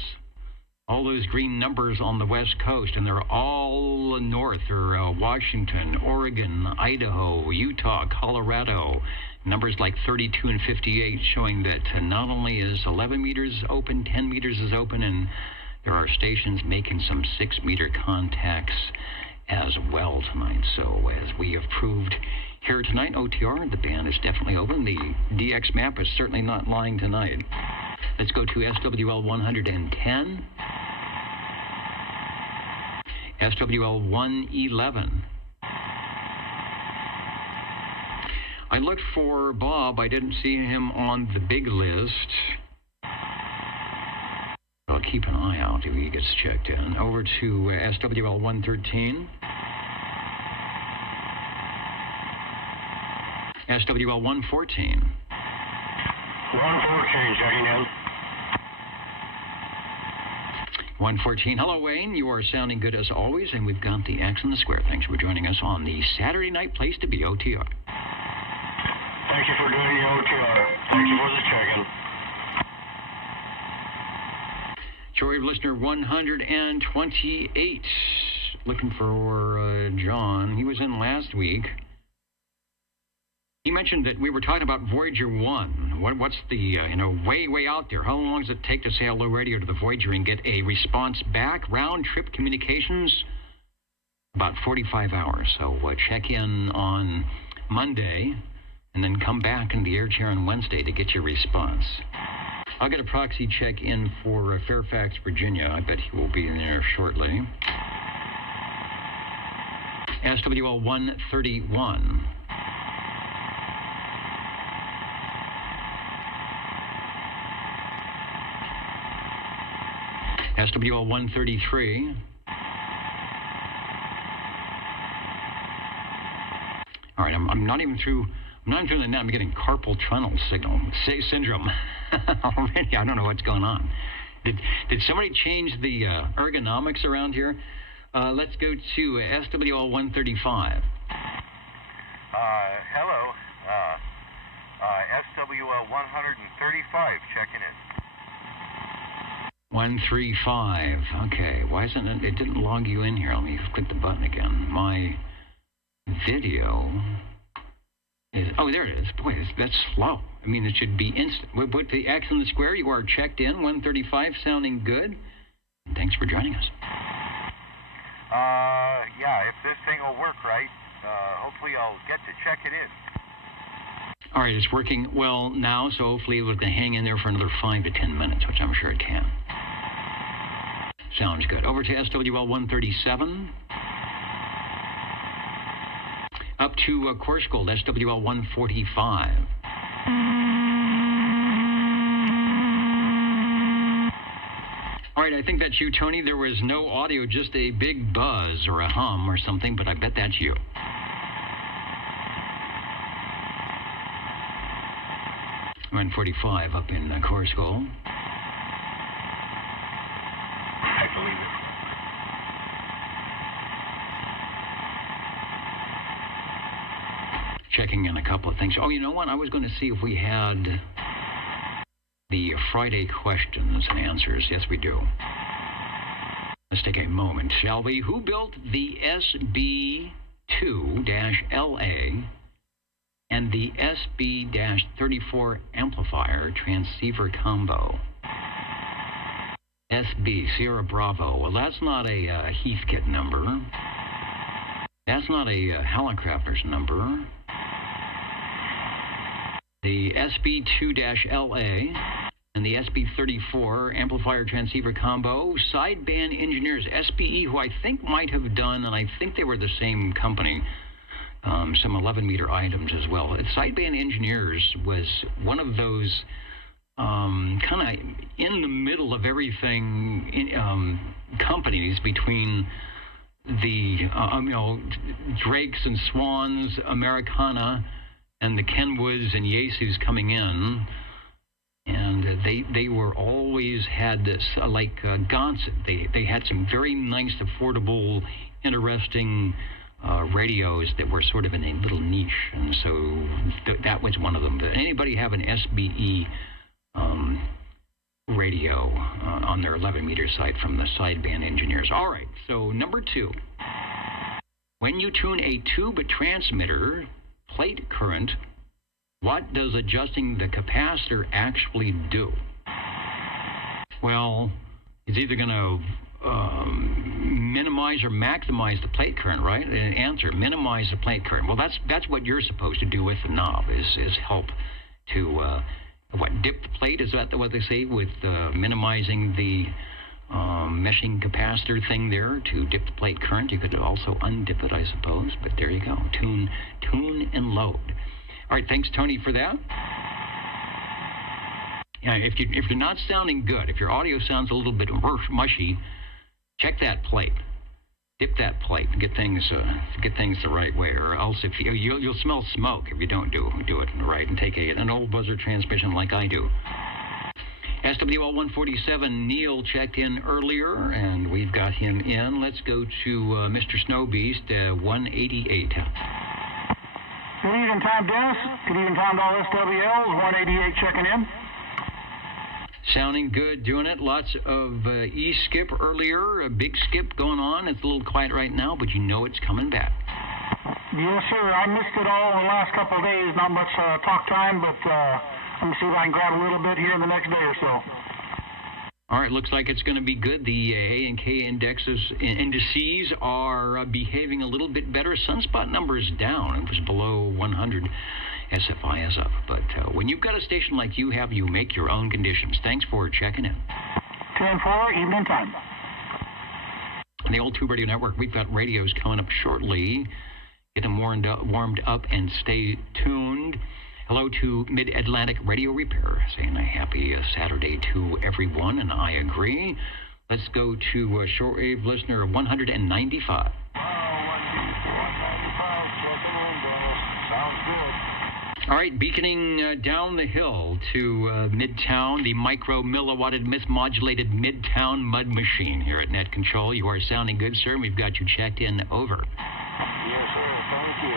All those green numbers on the West Coast, and they're all north, or Washington, Oregon, Idaho, Utah, Colorado. Numbers like 32 and 58 showing that not only is 11 meters open, 10 meters is open, and there are stations making some 6-meter contacts as well tonight. So as we have proved here tonight, OTR, the band is definitely open. The DX map is certainly not lying tonight. Let's go to SWL 110. SWL 111. I looked for Bob. I didn't see him on the big list. I'll keep an eye out if he gets checked in. Over to SWL 113. SWL 114. 114 checking in. 114. Hello, Wayne. You are sounding good as always, and we've got the X in the square. Thanks for joining us on the Saturday night place to be, OTR. Thank you for doing the OTR. Thank you for the check-in. Shortwave listener 128. Looking for John. He was in last week. He mentioned that we were talking about Voyager 1. What's the, way out there? How long does it take to say hello radio to the Voyager and get a response back? Round-trip communications? About 45 hours. So check in on Monday and then come back in the air chair on Wednesday to get your response. I'll get a proxy check in for Fairfax, Virginia. I bet he will be in there shortly. SWL 131. SWL 133. All right, I'm not even through the net. I'm getting carpal tunnel syndrome already. I don't know what's going on. Did somebody change the ergonomics around here? Let's go to SWL 135. Hello. SWL 135 checking in. 135. Okay, why isn't it? It didn't log you in here. Let me click the button again. My video is. Oh, there it is. Boy, that's slow. I mean, it should be instant. With the X in the square, you are checked in. 135, sounding good. And thanks for joining us. Yeah, if this thing will work right, hopefully I'll get to check it in. All right, it's working well now, so hopefully it will hang in there for another 5 to 10 minutes, which I'm sure it can. Sounds good. Over to SWL 137. Up to Course Gold, SWL 145. All right, I think that's you, Tony. There was no audio, just a big buzz or a hum or something, but I bet that's you. 145 up in Course Gold. I believe it. Checking in a couple of things. Oh, you know what? I was going to see if we had the Friday questions and answers. Yes, we do. Let's take a moment, shall we? Who built the SB2-LA and the SB-34 amplifier transceiver combo? SB, Sierra Bravo. Well, that's not a Heathkit number. That's not a Hallencrafter's number. The SB2-LA and the SB34 amplifier transceiver combo. Sideband Engineers, SBE, who I think might have done, and I think they were the same company, some 11-meter items as well. Sideband Engineers was one of those kind of in the middle of everything companies between the Drakes and Swans, Americana, and the Kenwoods and Yaesus coming in. And they were always had this, like Gonset, they had some very nice, affordable, interesting radios that were sort of in a little niche. And so that was one of them. Did anybody have an SBE radio on their 11-meter side from the Sideband Engineers? All right, so number 2. When you tune a tube transmitter plate current, what does adjusting the capacitor actually do? Well, it's either going to minimize or maximize the plate current, right? Answer, minimize the plate current. Well, that's what you're supposed to do with the knob, is help to, dip the plate? Is that what they say with minimizing the meshing capacitor thing there to dip the plate current? You could also undip it, I suppose, but there you go. Tune and load. All right, thanks, Tony, for that. Yeah, if you're not sounding good, if your audio sounds a little bit mushy, check that plate. Dip that plate and get things the right way, or else if you'll smell smoke if you don't do it right and take an old buzzer transmission like I do. SWL 147, Neil checked in earlier, and we've got him in. Let's go to Mr. Snowbeast, 188. Good evening time, Dennis. Good evening time to all SWLs. 188 checking in. Sounding good, doing it. Lots of E-skip earlier, a big skip going on. It's a little quiet right now, but you know it's coming back. Yes, sir. I missed it all the last couple of days. Not much talk time, but let me see if I can grab a little bit here in the next day or so. All right, looks like it's going to be good. The A and K indices are behaving a little bit better. Sunspot number is down. It was below 100. SFI is up. But when you've got a station like you have, you make your own conditions. Thanks for checking in. 10-4, evening time. On the Old Tube Radio Network, we've got radios coming up shortly. Get them warmed up and stay tuned. Hello to Mid-Atlantic Radio Repair, saying a happy Saturday to everyone, and I agree. Let's go to shortwave listener 195. All right, beaconing down the hill to Midtown, the micro-milliwatted mismodulated Midtown Mud Machine here at Net Control. You are sounding good, sir, and we've got you checked in. Over. Yes, sir. Thank you.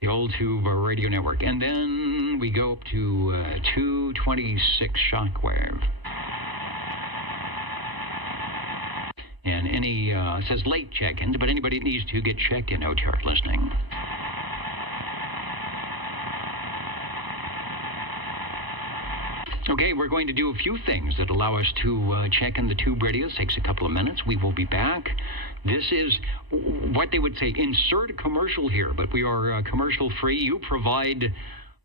The Old Tube Radio Network. And then we go up to 226 shockwave. And it says late check-ins, but anybody that needs to get checked in, OTR listening. Okay, we're going to do a few things that allow us to check in the tube radios. Takes a couple of minutes. We will be back. This is what they would say, insert commercial here, but we are commercial-free. You provide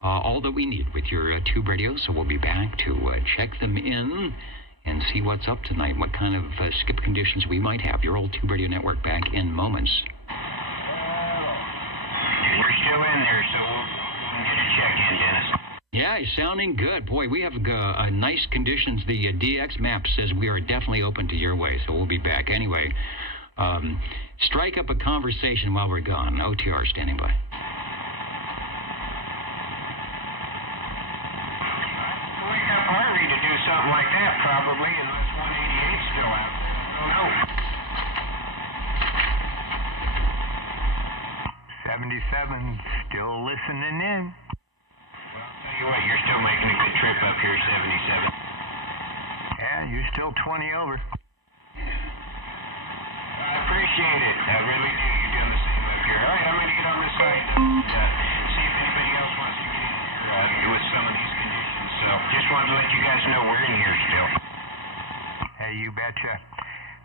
all that we need with your tube radios, so we'll be back to check them in and see what's up tonight, what kind of skip conditions we might have. Your Old Tube Radio Network back in moments. You're still in there, so we'll get a check-in, Dennis. Yeah, he's sounding good. Boy, we have nice conditions. The DX map says we are definitely open to your way, so we'll be back. Anyway, strike up a conversation while we're gone. OTR standing by. Something like that, probably, unless 188's still out. I don't know. 77, still listening in. Well, I'll tell you what, you're still making a good trip up here, 77. Yeah, you're still 20 over. I appreciate it. I really do. You're doing the same up here. All right, I'm going to get on this side and see if anybody else wants to get in here with some of these conditions. So just wanted to let you guys know we're in here still. Hey, you betcha.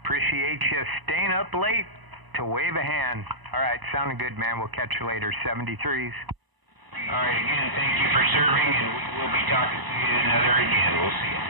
Appreciate you staying up late. to wave a hand. All right, sounding good, man. We'll catch you later. 73s. All right, again, thank you for serving, and we'll be talking to you another again. We'll see you.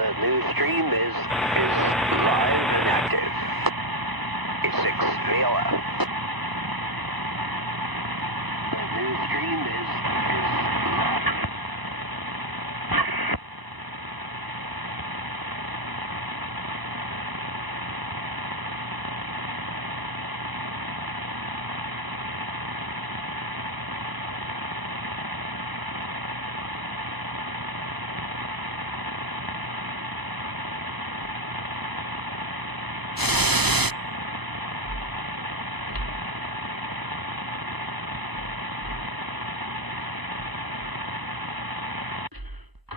The new stream is live and active. It's 6 Viola. The new stream is live.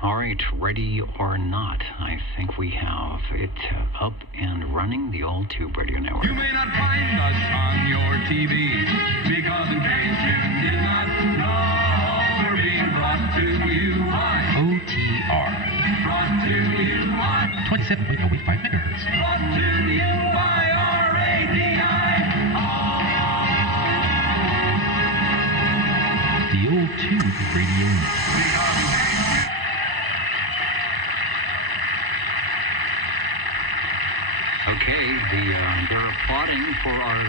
All right, ready or not, I think we have it up and running, the Old Tube Radio Network. You may not find us on your TV, because in case you did not know, we're being brought to you by OTR. Brought to you by 27.085 megahertz. Brought to you by RADI. The Old Tube Radio Network. Okay, they're applauding for our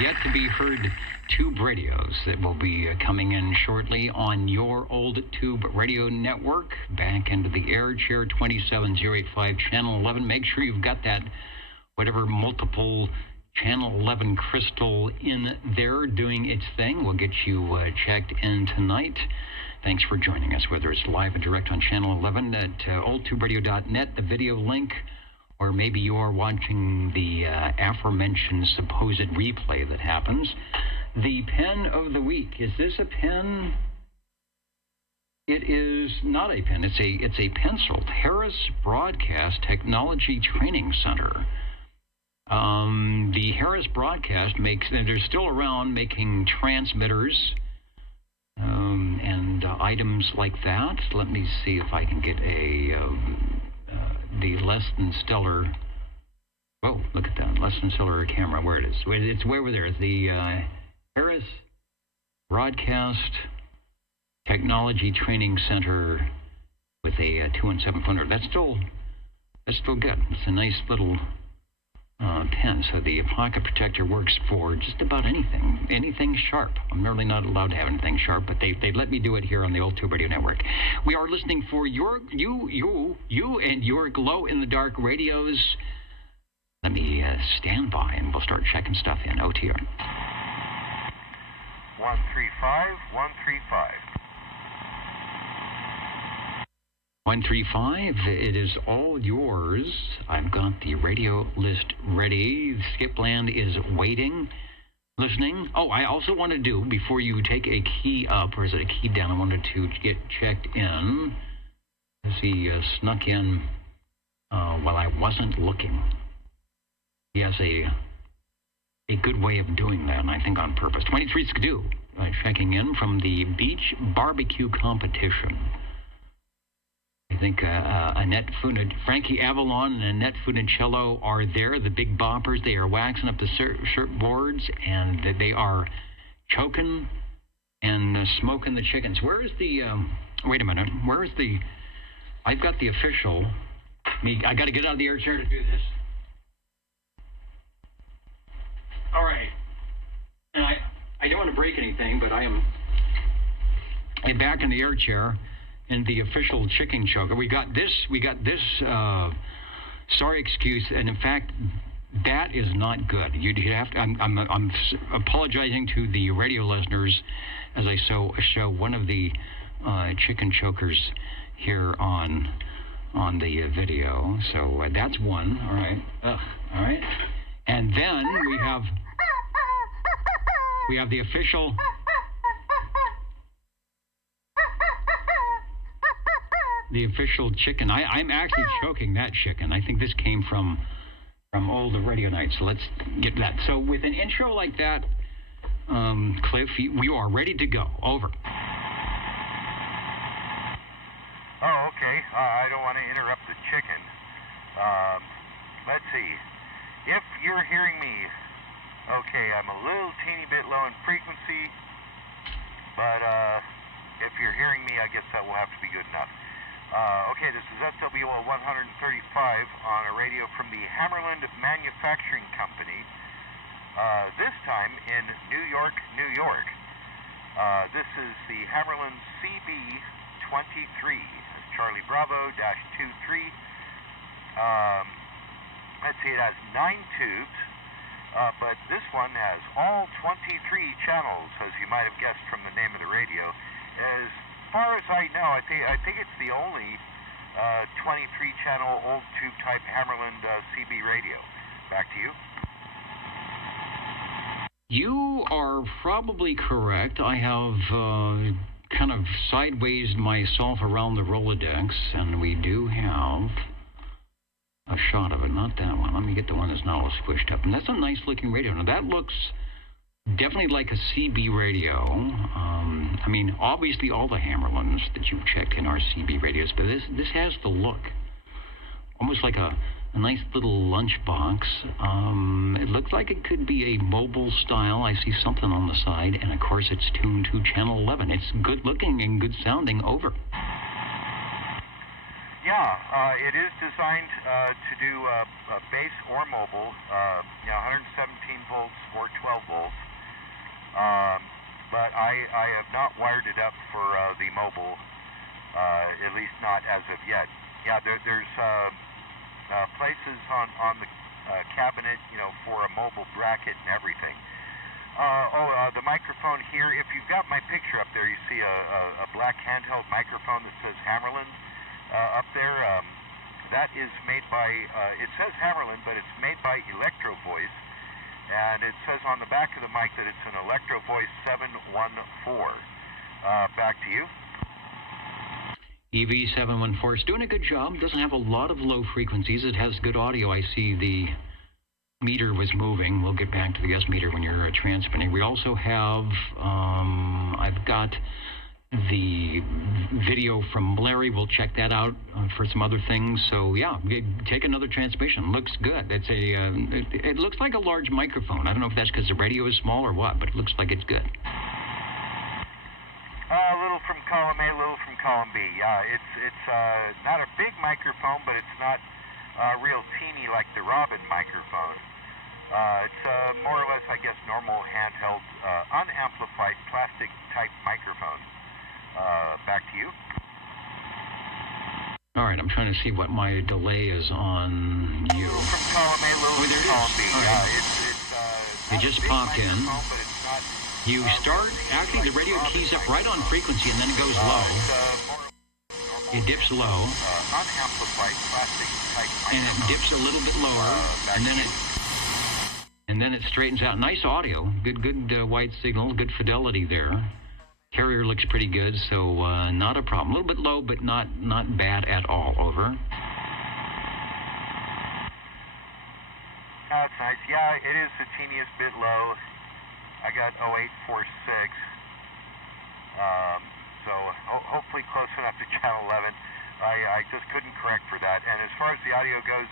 yet-to-be-heard tube radios that will be coming in shortly on your Old Tube Radio Network, back into the air, chair 27085, channel 11. Make sure you've got that, whatever multiple channel 11 crystal in there doing its thing. We'll get you checked in tonight. Thanks for joining us, whether it's live and direct on channel 11 at oldtuberadio.net, the video link, or maybe you are watching the aforementioned supposed replay that happens. The pen of the week. Is this a pen? It is not a pen. It's a pencil. Harris Broadcast Technology Training Center. The Harris Broadcast they're still around making transmitters and items like that. Let me see if I can get the less than stellar. Oh, look at that. Less than stellar camera. Where it is. It's way over there. The Harris Broadcast Technology Training Center with a 217 phone number. That's still good. It's a nice little pen. So the pocket protector works for just about anything sharp. I'm really not allowed to have anything sharp, but they let me do it here on the Old Tube Radio Network. We are listening for you and your glow-in-the-dark radios. Let me stand by, and we'll start checking stuff in. OTR. 135, 135. 135, it is all yours. I've got the radio list ready. Skipland is waiting, listening. Oh, I also want to do, before you take a key up, or is it a key down, I wanted to get checked in. He snuck in while I wasn't looking. He has a good way of doing that, and I think on purpose. 23 Skidoo, checking in from the beach barbecue competition. I think Annette Frankie Avalon and Annette Funicello are there, the big boppers. They are waxing up the shirt boards, and they are choking and smoking the chickens. Where is the, wait a minute, where is the, I've got the official, I got to get out of the air chair to do this. All right, and I don't want to break anything, but I'm back in the air chair in the official chicken choker. We got this, sorry excuse, and in fact, that is not good. You'd have to, I'm apologizing to the radio listeners as I show one of the chicken chokers here on the video. So that's one, all right, all right. And then we have the official chicken. I'm actually choking that chicken. I think this came from old radio night. So let's get that. So with an intro like that, Cliff, we are ready to go. Over. Oh, okay. I don't want to interrupt the chicken. Let's see. If you're hearing me, okay, I'm a little teeny bit low in frequency, but if you're hearing me, I guess that will have to be good enough. Okay, this is SWL 135 on a radio from the Hammarlund Manufacturing Company, this time in New York, New York. This is the Hammarlund CB23, Charlie Bravo -23. Let's see, it has 9 tubes, but this one has all 23 channels, as you might have guessed from the name of the radio. As far as I know, I think it's the only 23-channel old tube type Hammarlund CB radio. Back to you. You are probably correct. I have kind of sideways myself around the Rolodex, and we do have a shot of it, not that one. Let me get the one that's not all squished up. And that's a nice looking radio. Now that looks definitely like a CB radio. I mean, obviously all the Hammarlunds that you've checked in are CB radios, but this has the look. Almost like a nice little lunchbox. It looks like it could be a mobile style. I see something on the side, and of course it's tuned to channel 11. It's good looking and good sounding. Over. Yeah, it is designed to do base or mobile, 117 volts or 12 volts. But I have not wired it up for the mobile, at least not as of yet. Yeah, there's places on the cabinet, for a mobile bracket and everything. The microphone here, if you've got my picture up there, you see a black handheld microphone that says Hammarlund. Up there, that is made by, it says Hammarlund, but it's made by Electro Voice, and it says on the back of the mic that it's an Electro Voice 714. Back to you. EV714 is doing a good job. Doesn't have a lot of low frequencies. It has good audio. I see the meter was moving. We'll get back to the S meter when you're transmitting. We also have, I've got the video from Larry. We'll check that out for some other things. So yeah, take another transmission. Looks good. It's it looks like a large microphone. I don't know if that's because the radio is small or what, but it looks like it's good. A little from column A, a little from column B. Yeah, it's not a big microphone, but it's not real teeny like the Robin microphone. It's more or less, I guess, normal handheld, unamplified plastic-type microphone. Back to you. All right, I'm trying to see what my delay is on you. From column A, little from column B. It just popped in. You start, actually the radio keys up right on frequency and then it goes low. It dips low. And it dips a little bit lower. And then it straightens out. Nice audio. Good wide signal, good fidelity there. Carrier looks pretty good, so not a problem. A little bit low, but not bad at all. Over. That's nice. Yeah, it is the teeniest bit low. I got 0846. So hopefully close enough to channel 11. I just couldn't correct for that. And as far as the audio goes,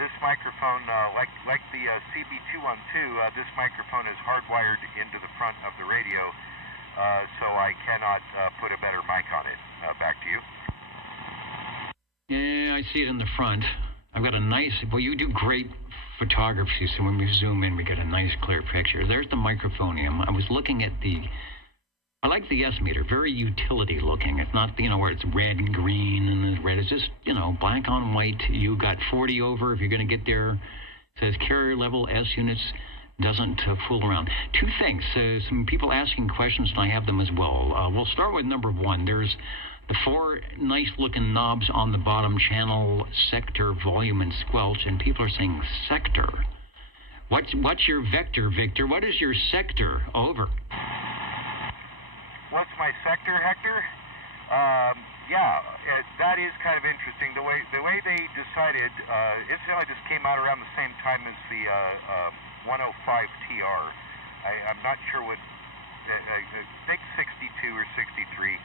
this microphone, like the CB23, this microphone is hardwired into the front of the radio. So I cannot put a better mic on it. Back to you. Yeah, I see it in the front. I've got a nice, well, you do great photography, so when we zoom in, we get a nice clear picture. There's the microphonium. I was looking at I like the S-meter, very utility looking. It's not, where it's red and green and the red. It's just, black on white. You got 40 over if you're going to get there. It says carrier level S units. Doesn't fool around. Two things. Some people asking questions, and I have them as well. We'll start with number one. There's the 4 nice-looking knobs on the bottom: channel, sector, volume, and squelch. And people are saying sector. What's your vector, Victor? What is your sector? Over. What's my sector, Hector? That is kind of interesting. The way they decided, incidentally, this came out around the same time as the 105TR. I'm not sure what, I think 62 or 63.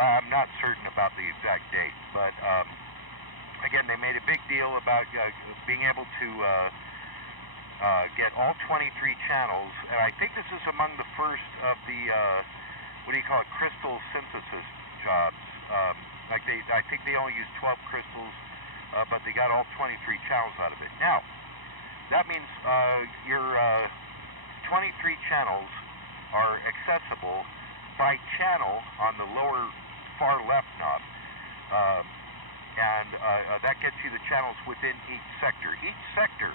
I'm not certain about the exact date, but again, they made a big deal about being able to get all 23 channels, and I think this is among the first of the, crystal synthesis jobs. I think they only used 12 crystals, but they got all 23 channels out of it. Now, that means your 23 channels are accessible by channel on the lower far left knob, and that gets you the channels within each sector. Each sector,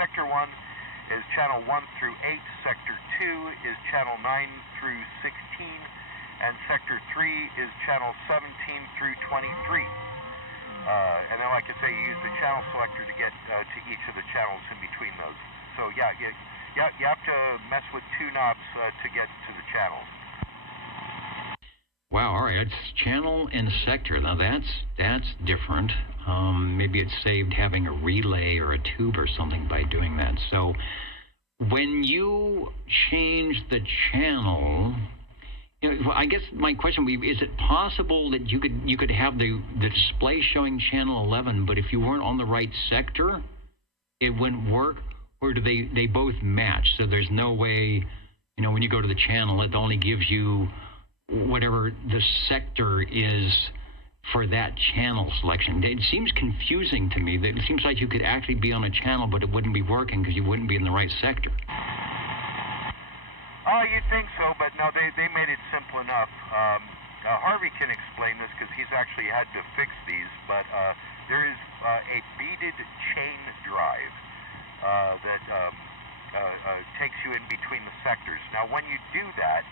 sector 1 is channel 1 through 8, sector 2 is channel 9 through 16, and sector 3 is channel 17 through 23. And then, like I say, you use the channel selector to get to each of the channels in between those. So you have to mess with 2 knobs to get to the channels. Wow, all right, it's channel and sector. Now that's different. Maybe it's saved having a relay or a tube or something by doing that. So when you change the channel, I guess my question would be, is it possible that you could have the display showing channel 11, but if you weren't on the right sector, it wouldn't work? Or do they both match? So there's no way, when you go to the channel, it only gives you whatever the sector is for that channel selection. It seems confusing to me. That it seems like you could actually be on a channel, but it wouldn't be working because you wouldn't be in the right sector. Oh, you'd think so, but no, they made it simple enough. Harvey can explain this because he's actually had to fix these, but there is a beaded chain drive that takes you in between the sectors. Now, when you do that,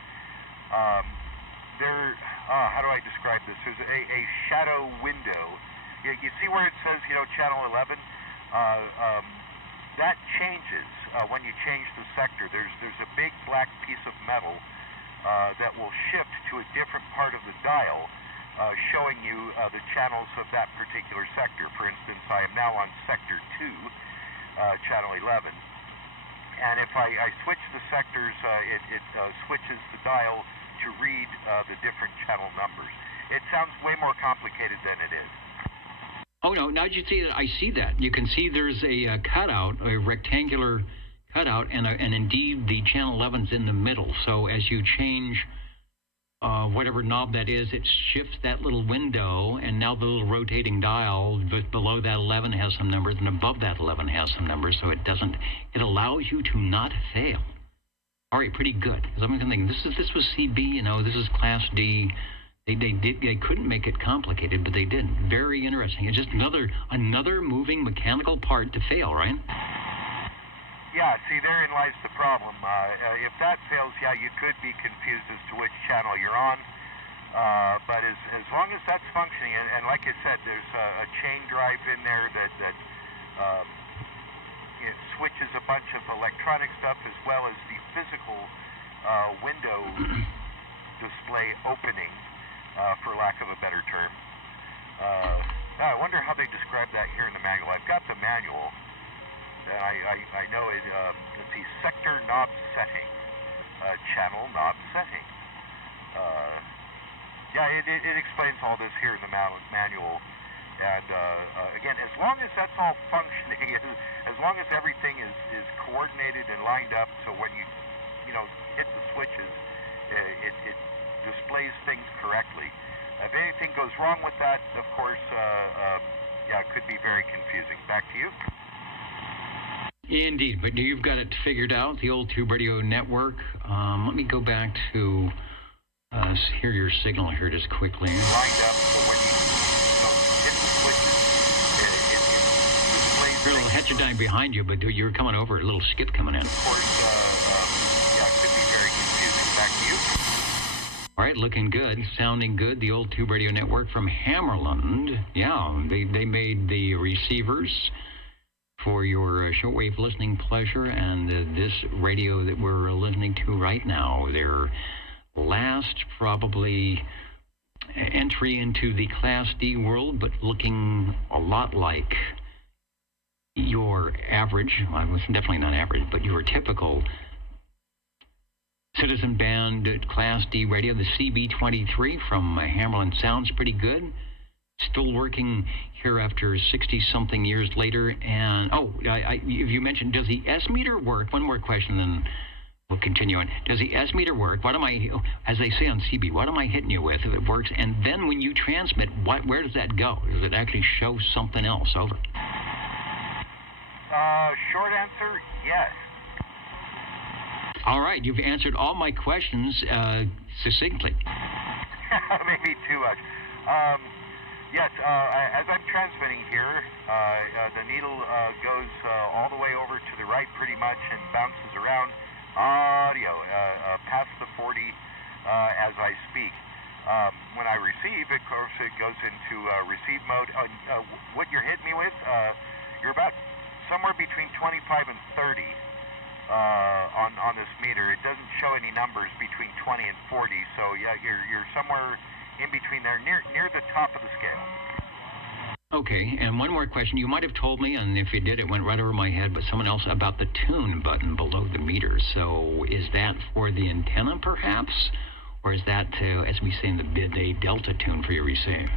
how do I describe this? There's a shadow window. You see where it says, channel 11? That changes when you change the sector. There's a big black piece of metal that will shift to a different part of the dial, showing you the channels of that particular sector. For instance, I am now on sector 2, channel 11. And if I switch the sectors, it switches the dial to read the different channel numbers. It sounds way more complicated than it is. Oh, no, now that you see that, I see that. You can see there's a cutout, a rectangular cutout, and indeed the channel 11's in the middle. So as you change whatever knob that is, it shifts that little window, and now the little rotating dial below that 11 has some numbers, and above that 11 has some numbers, so it allows you to not fail. All right, pretty good. Because I'm thinking, this was CB, this is Class D. They couldn't make it complicated, but they did. Very interesting. It's just another moving mechanical part to fail, right? Yeah, see, therein lies the problem. If that fails, you could be confused as to which channel you're on. But as long as that's functioning, and like I said, there's a chain drive in there that it switches a bunch of electronic stuff as well as the physical window display opening, for lack of a better term. I wonder how they describe that here in the manual. I've got the manual. I know it. Let's see, sector knob setting, channel knob setting. It explains all this here in the manual. And again, as long as that's all functioning, as long as everything is coordinated and lined up, so when you hit the switches, it displays things correctly. If anything goes wrong with that, of course, it could be very confusing. Back to you. Indeed, but you've got it figured out, the old Tube Radio Network. Let me go back to hear your signal here just quickly. Lined up, so when you hit the switches, it displays... There's a little heterodyne behind you, but you're coming over, a little skip coming in. Of course, it could be very confusing. Back to you. All right, looking good, sounding good. The old Tube Radio Network from Hammarlund. Yeah, they made the receivers for your shortwave listening pleasure, and this radio that we're listening to right now, their last probably entry into the Class D world, but looking a lot like your average, well, it was definitely not average, but your typical citizen band Class D radio, the CB23 from Hammarlund. Sounds pretty good. Still working here after 60-something years later. And, you mentioned, does the S-meter work? One more question, then we'll continue on. Does the S-meter work? What am I, as they say on CB, what am I hitting you with if it works? And then when you transmit, where does that go? Does it actually show something else? Over. Short answer, yes. All right, you've answered all my questions succinctly. Maybe too much. Yes, as I'm transmitting here, the needle goes all the way over to the right pretty much and bounces around audio past the 40 as I speak. When I receive, of course, it goes into receive mode. What you're hitting me with, you're about somewhere between 25 and 30 on this meter. It doesn't show any numbers between 20 and 40, so yeah, you're somewhere in between there, near the top of the scale. Okay, and one more question. You might have told me, and if you did, it went right over my head, but someone else, about the tune button below the meter. So is that for the antenna, perhaps? Or is that, as we say in the bid, a delta tune for your receive?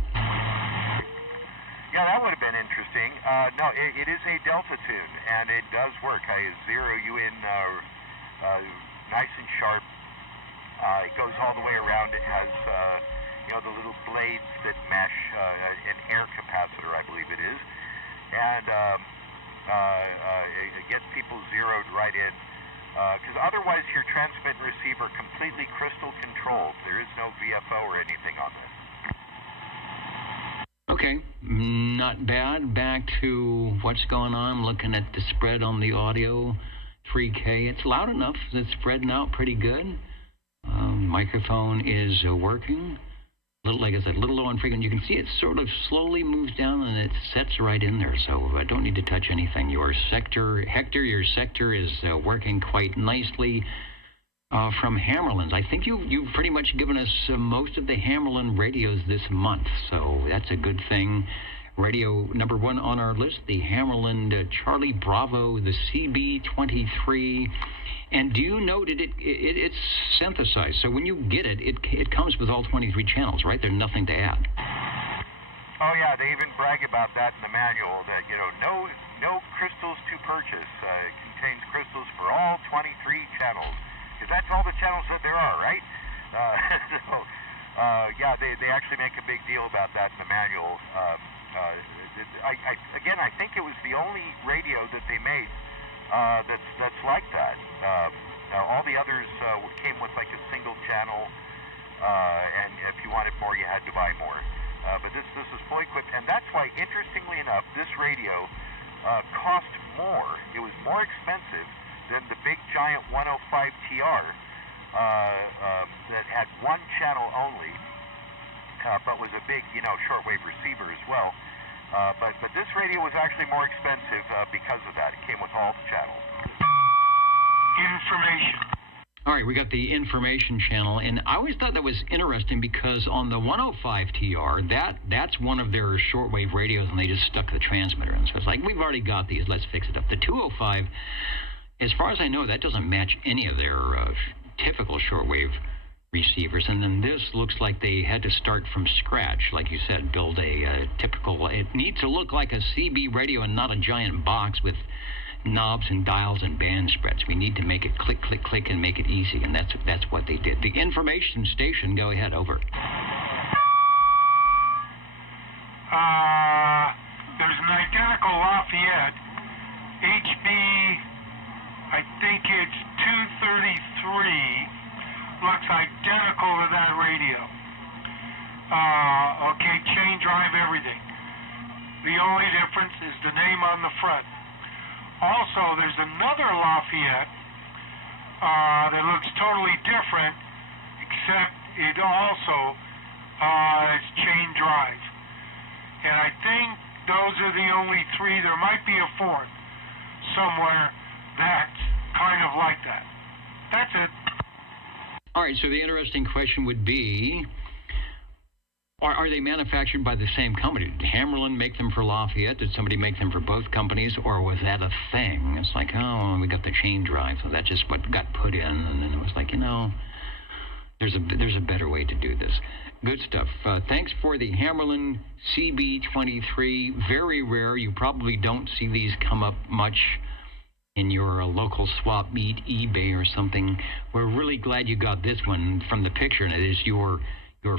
Yeah, that would have been interesting. No, it is a delta tune, and it does work. I zero you in nice and sharp. It goes all the way around. It has... the little blades that mesh, an air capacitor, I believe it is, and it gets people zeroed right in, because otherwise your transmit and receive are completely crystal controlled. There is no VFO or anything on this. Okay, not bad. Back to what's going on, looking at the spread on the audio, 3K. It's loud enough. It's spreading out pretty good. Microphone is working. Like I said, a little low on frequency. You can see it sort of slowly moves down and it sets right in there, so I don't need to touch anything. Your sector, Hector, your sector is working quite nicely from Hammarlund. I think you've pretty much given us most of the Hammarlund radios this month, so that's a good thing. Radio number one on our list, the Hammarlund Charlie Bravo, the CB23. And do you know that it's synthesized? So when you get it, it comes with all 23 channels, right? There's nothing to add. Oh yeah, they even brag about that in the manual. That no crystals to purchase. It contains crystals for all 23 channels, because that's all the channels that there are, right? Yeah, they actually make a big deal about that in the manual. I think it was the only radio that they made that's like that. All the others came with like a single channel, and if you wanted more, you had to buy more. But this is fully equipped, and that's why, interestingly enough, this radio cost more. It was more expensive than the big giant 105 TR that had one channel only, but was a big, shortwave receiver as well. But this radio was actually more expensive because of that. It came with all the channels. Information. All right, we got the information channel, and I always thought that was interesting because on the 105 TR, that's one of their shortwave radios, and they just stuck the transmitter in. So it's like, we've already got these, let's fix it up. The 205, as far as I know, that doesn't match any of their typical shortwave receivers, and then this looks like they had to start from scratch, like you said, build a typical, it needs to look like a CB radio and not a giant box with knobs and dials and band spreads. We need to make it click, click, click, and make it easy, and that's what they did. The information station, go ahead, over. There's an identical Lafayette, HB, I think it's 233, looks identical to that radio. Okay, chain drive, everything. The only difference is the name on the front. Also, there's another Lafayette that looks totally different, except it also is chain drive. And I think those are the only three. There might be a fourth somewhere that's kind of like that. That's it. All right, so the interesting question would be, are they manufactured by the same company? Did Hammarlund make them for Lafayette? Did somebody make them for both companies? Or was that a thing? It's like, oh, we got the chain drive, so that's just what got put in. And then it was like, there's a better way to do this. Good stuff. Thanks for the Hammarlund CB23. Very rare. You probably don't see these come up much in your local swap meet, eBay or something. We're really glad you got this one from the picture, and it is your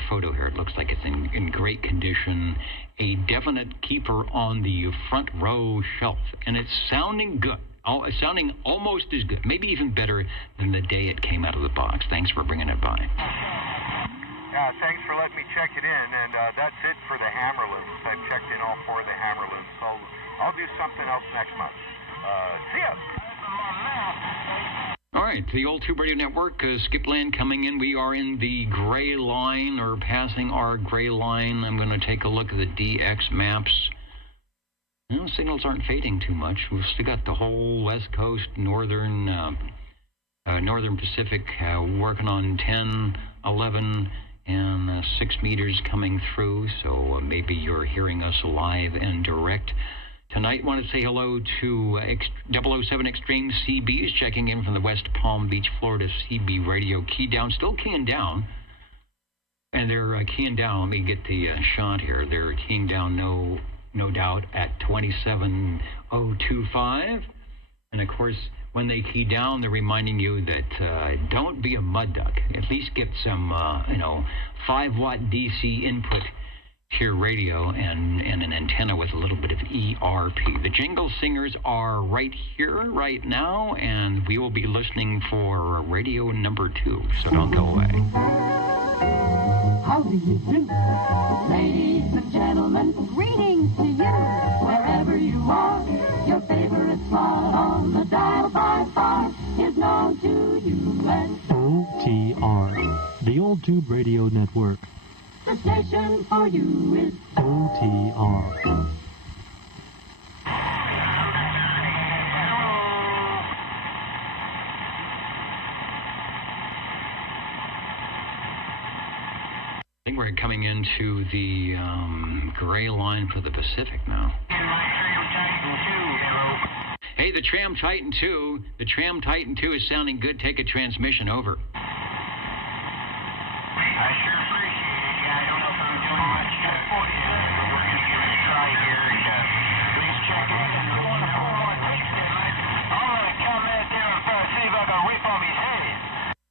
photo here. It looks like it's in great condition. A definite keeper on the front row shelf. And it's sounding good. It's sounding almost as good, maybe even better than the day it came out of the box. Thanks for bringing it by. Yeah, thanks for letting me check it in. And that's it for the Hammarlunds. I've checked in all four of the Hammarlunds. So I'll do something else next month. See ya. All right, the Old Tube Radio Network, Skipland coming in. We are in the gray line, or passing our gray line. I'm going to take a look at the DX maps. Well, signals aren't fading too much. We've still got the whole West Coast, Northern Pacific working on 10, 11, and 6 meters coming through. So maybe you're hearing us live and direct. Tonight, want to say hello to 007 Extreme CBs checking in from the West Palm Beach, Florida CB radio. Key down, still keying down. And they're keying down. Let me get the shot here. They're keying down, no doubt, at 27025. And of course, when they key down, they're reminding you that don't be a mud duck. At least get some, 5-watt DC input to your radio and an antenna with a little bit of ERP. The Jingle Singers are right here, right now, and we will be listening for radio number 2, so don't go away. How do you do? Ladies and gentlemen, greetings to you. Wherever you are, your favorite slot on the dial by far is known to you as OTR, the Old Tube Radio Network. The station for you is OTR. I think we're coming into the gray line for the Pacific now. Hey, the Tram Titan 2. The Tram Titan 2 is sounding good. Take a transmission over.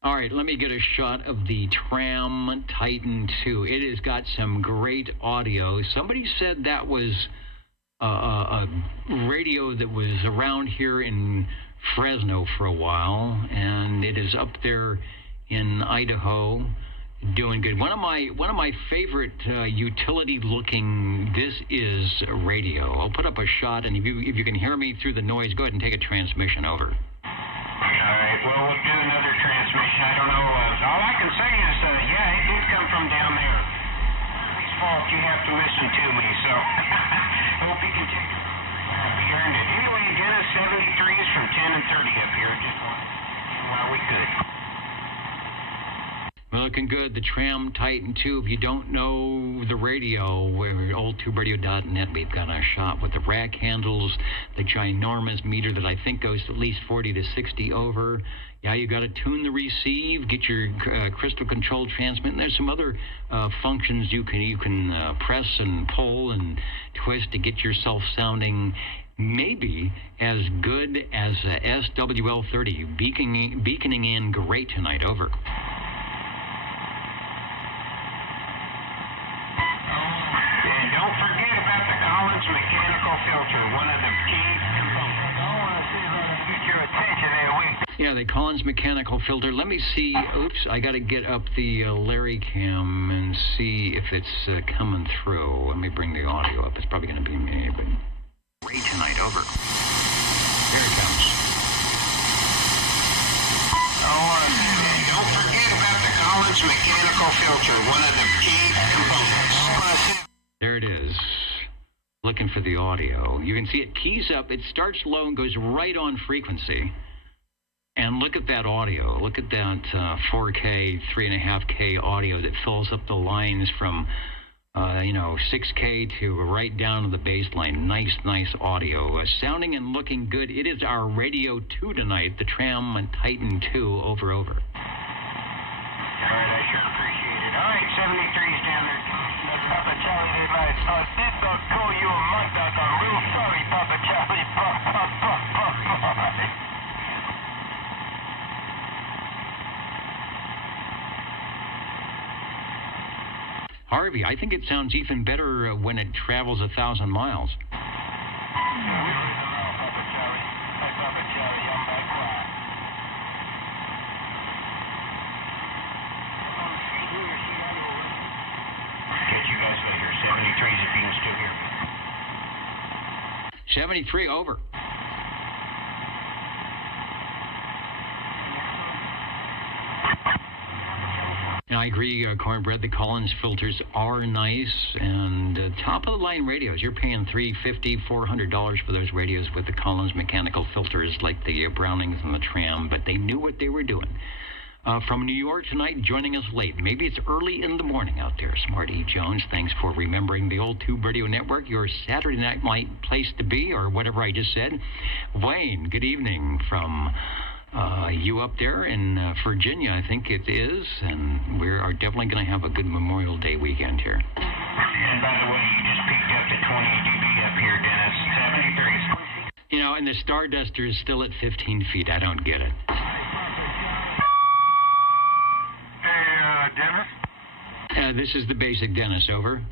All right, let me get a shot of the Tram Titan 2. It has got some great audio. Somebody said that was a radio that was around here in Fresno for a while, and it is up there in Idaho doing good. One of my favorite utility-looking This Is radio. I'll put up a shot, and if you can hear me through the noise, go ahead and take a transmission over. All right, well, we'll do another transmission. I don't know. All I can say is, yeah, it did come from down there. It's fault you have to listen to me, so I hope you can take it. You earned it. Anyway, Dennis, 73s from 10 and 30 up here. Just while we could. Well, looking good. The Tram Titan 2. If you don't know the radio, we're oldtuberadio.net. We've got a shot with the rack handles, the ginormous meter that I think goes at least 40 to 60 over. Yeah, you got to tune the receive, get your crystal control transmit, and there's some other functions you can press and pull and twist to get yourself sounding maybe as good as SWL30. Beaconing in great tonight. Over. Mechanical filter, one of the key components. I want to see if I can get your attention there. Yeah, the Collins mechanical filter. Let me see. Oops, I got to get up the Larry cam and see if it's coming through. Let me bring the audio up. It's probably going to be me, but great tonight. Over. There it comes. Don't forget about the Collins mechanical filter, one of the key components. There it is. Looking for the audio. You can see it keys up. It starts low and goes right on frequency. And look at that audio. Look at that 4K, 3.5K audio that fills up the lines from, 6K to right down to the bass line. Nice audio. Sounding and looking good. It is our Radio 2 tonight, the Tram Titan 2. Over. All right, I sure appreciate it. All right, 73's down there. Papa Charlie, I did not call you a Montauk. I'm real sorry, Papa Charlie. Harvey, I think it sounds even better when it travels 1,000 miles. Catch you guys later. 73's if you can still hear me. 73, over. And I agree, Cornbread, the Collins filters are nice, and top-of-the-line radios. You're paying $350, $400 for those radios with the Collins mechanical filters like the Brownings and the Tram, but they knew what they were doing. From New York tonight, joining us late. Maybe it's early in the morning out there. Smarty Jones, thanks for remembering the Old Tube Radio Network, your Saturday night place to be, or whatever I just said. Wayne, good evening from you up there in Virginia, I think it is, and we are definitely going to have a good Memorial Day weekend here. And by the way, you just peaked up to 20 dB up here, Dennis. 73's. And the Starduster is still at 15 feet. I don't get it. Dennis? This is the basic Dennis, over. In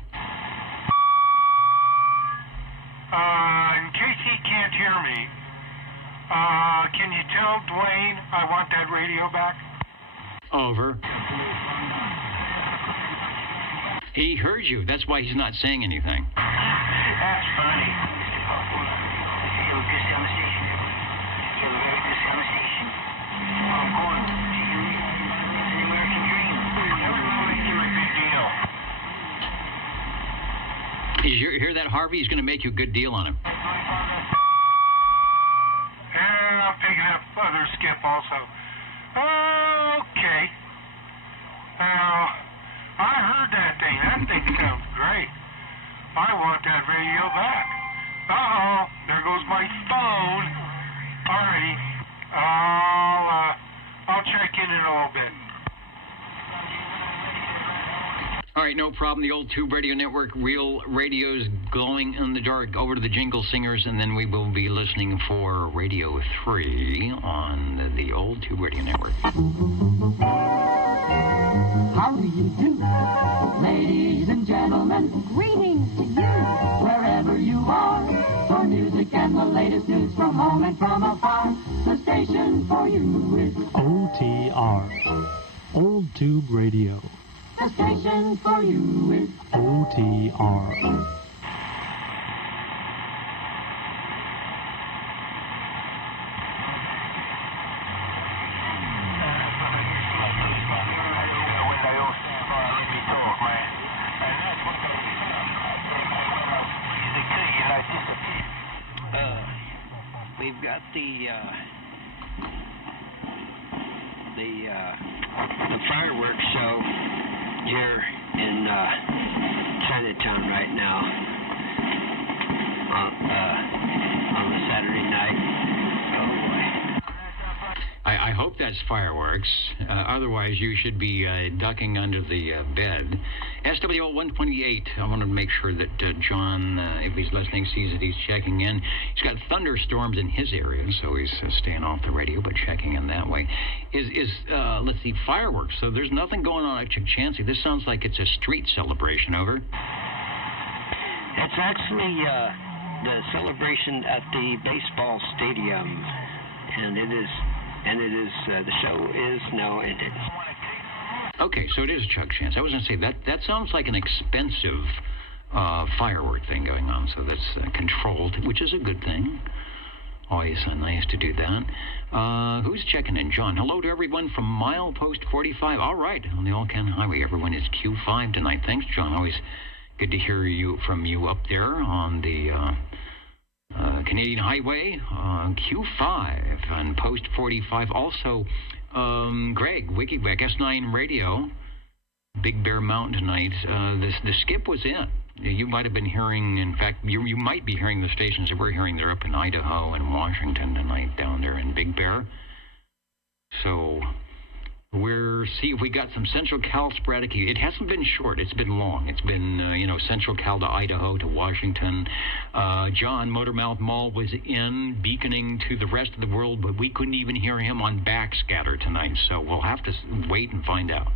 case he can't hear me, can you tell Dwayne I want that radio back? Over. He heard you. That's why he's not saying anything. That's funny. You have a good on the station. You have a very good on the station. I'm going to the American dream. Everyone makes him a good deal. Did you hear that, Harvey? He's going to make you a good deal on him. I'm picking up other skip also. Okay. Now, I heard that thing. That thing sounds great. I want that radio back. Uh-oh. There goes my phone. Alrighty. I'll check in a little bit. All right, no problem. The old Tube Radio Network, real radios glowing in the dark. Over to the Jingle Singers, and then we will be listening for Radio 3 on the old Tube Radio Network. How do you do? Ladies and gentlemen, greetings to you, wherever you are. For music and the latest news from home and from afar, the station for you is OTR, Old Tube Radio. the station for you is OTR. We've got the fireworks show here in Chinatown right now on the Saturday night. I hope that's fireworks. Otherwise, you should be ducking under the bed. SWL 128, I want to make sure that John, if he's listening, sees that he's checking in. He's got thunderstorms in his area, so he's staying off the radio, but checking in that way. Let's see, fireworks. So there's nothing going on at Chancey. This sounds like it's a street celebration, over. It's actually the celebration at the baseball stadium, and the show is now ended. Okay, so it is Chuck Chance. I was going to say, that sounds like an expensive firework thing going on, so that's controlled, which is a good thing. Always nice to do that. Who's checking in? John. Hello to everyone from Milepost 45. All right, on the All-Can Highway. Everyone is Q5 tonight. Thanks, John. Always good to hear from you up there on the Canadian Highway, Q5 and Post 45. Also, Greg, WikiWek, S9 Radio, Big Bear Mountain tonight. The skip was in. You might have been hearing, in fact, you might be hearing the stations that we're hearing. They're up in Idaho and Washington tonight down there in Big Bear. So see if we got some Central Cal sporadic. It hasn't been short. It's been long. It's been, Central Cal to Idaho to Washington. John, Motormouth Mall, was in, beaconing to the rest of the world, but we couldn't even hear him on backscatter tonight, so we'll have to wait and find out.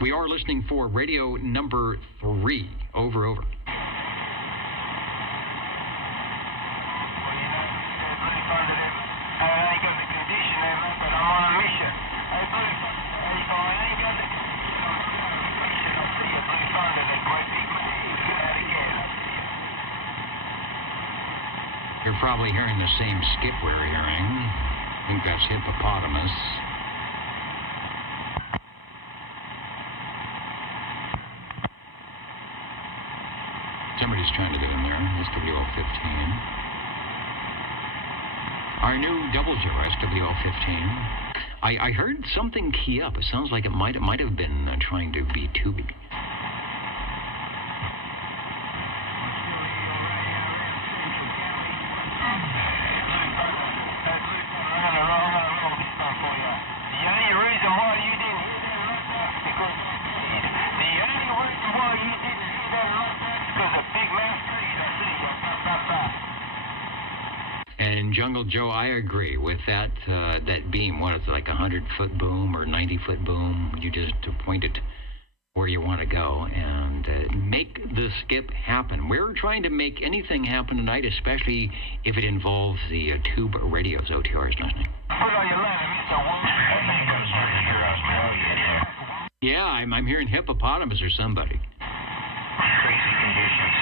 We are listening for radio number 3. Over. You're probably hearing the same skip we're hearing. I think that's hippopotamus. Somebody's trying to get in there. SWL 15. Our new double zero, SWL 15. I heard something key up. It sounds like it might have been trying to be tubing. Jungle Joe, I agree with that beam. What is it, like a 100-foot boom or 90-foot boom? You just point it where you want to go and make the skip happen. We're trying to make anything happen tonight, especially if it involves the tube radios. OTR's listening. Yeah, I'm hearing hippopotamus or somebody. Crazy conditions.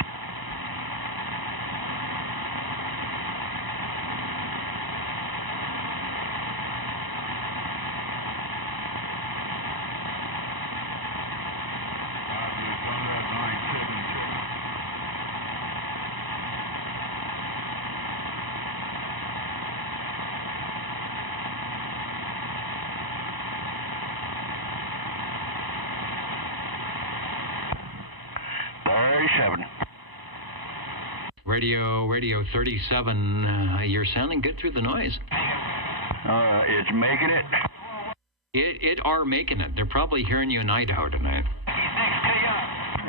Radio 37, you're sounding good through the noise. It's making it? It are making it. They're probably hearing you in Idaho tonight.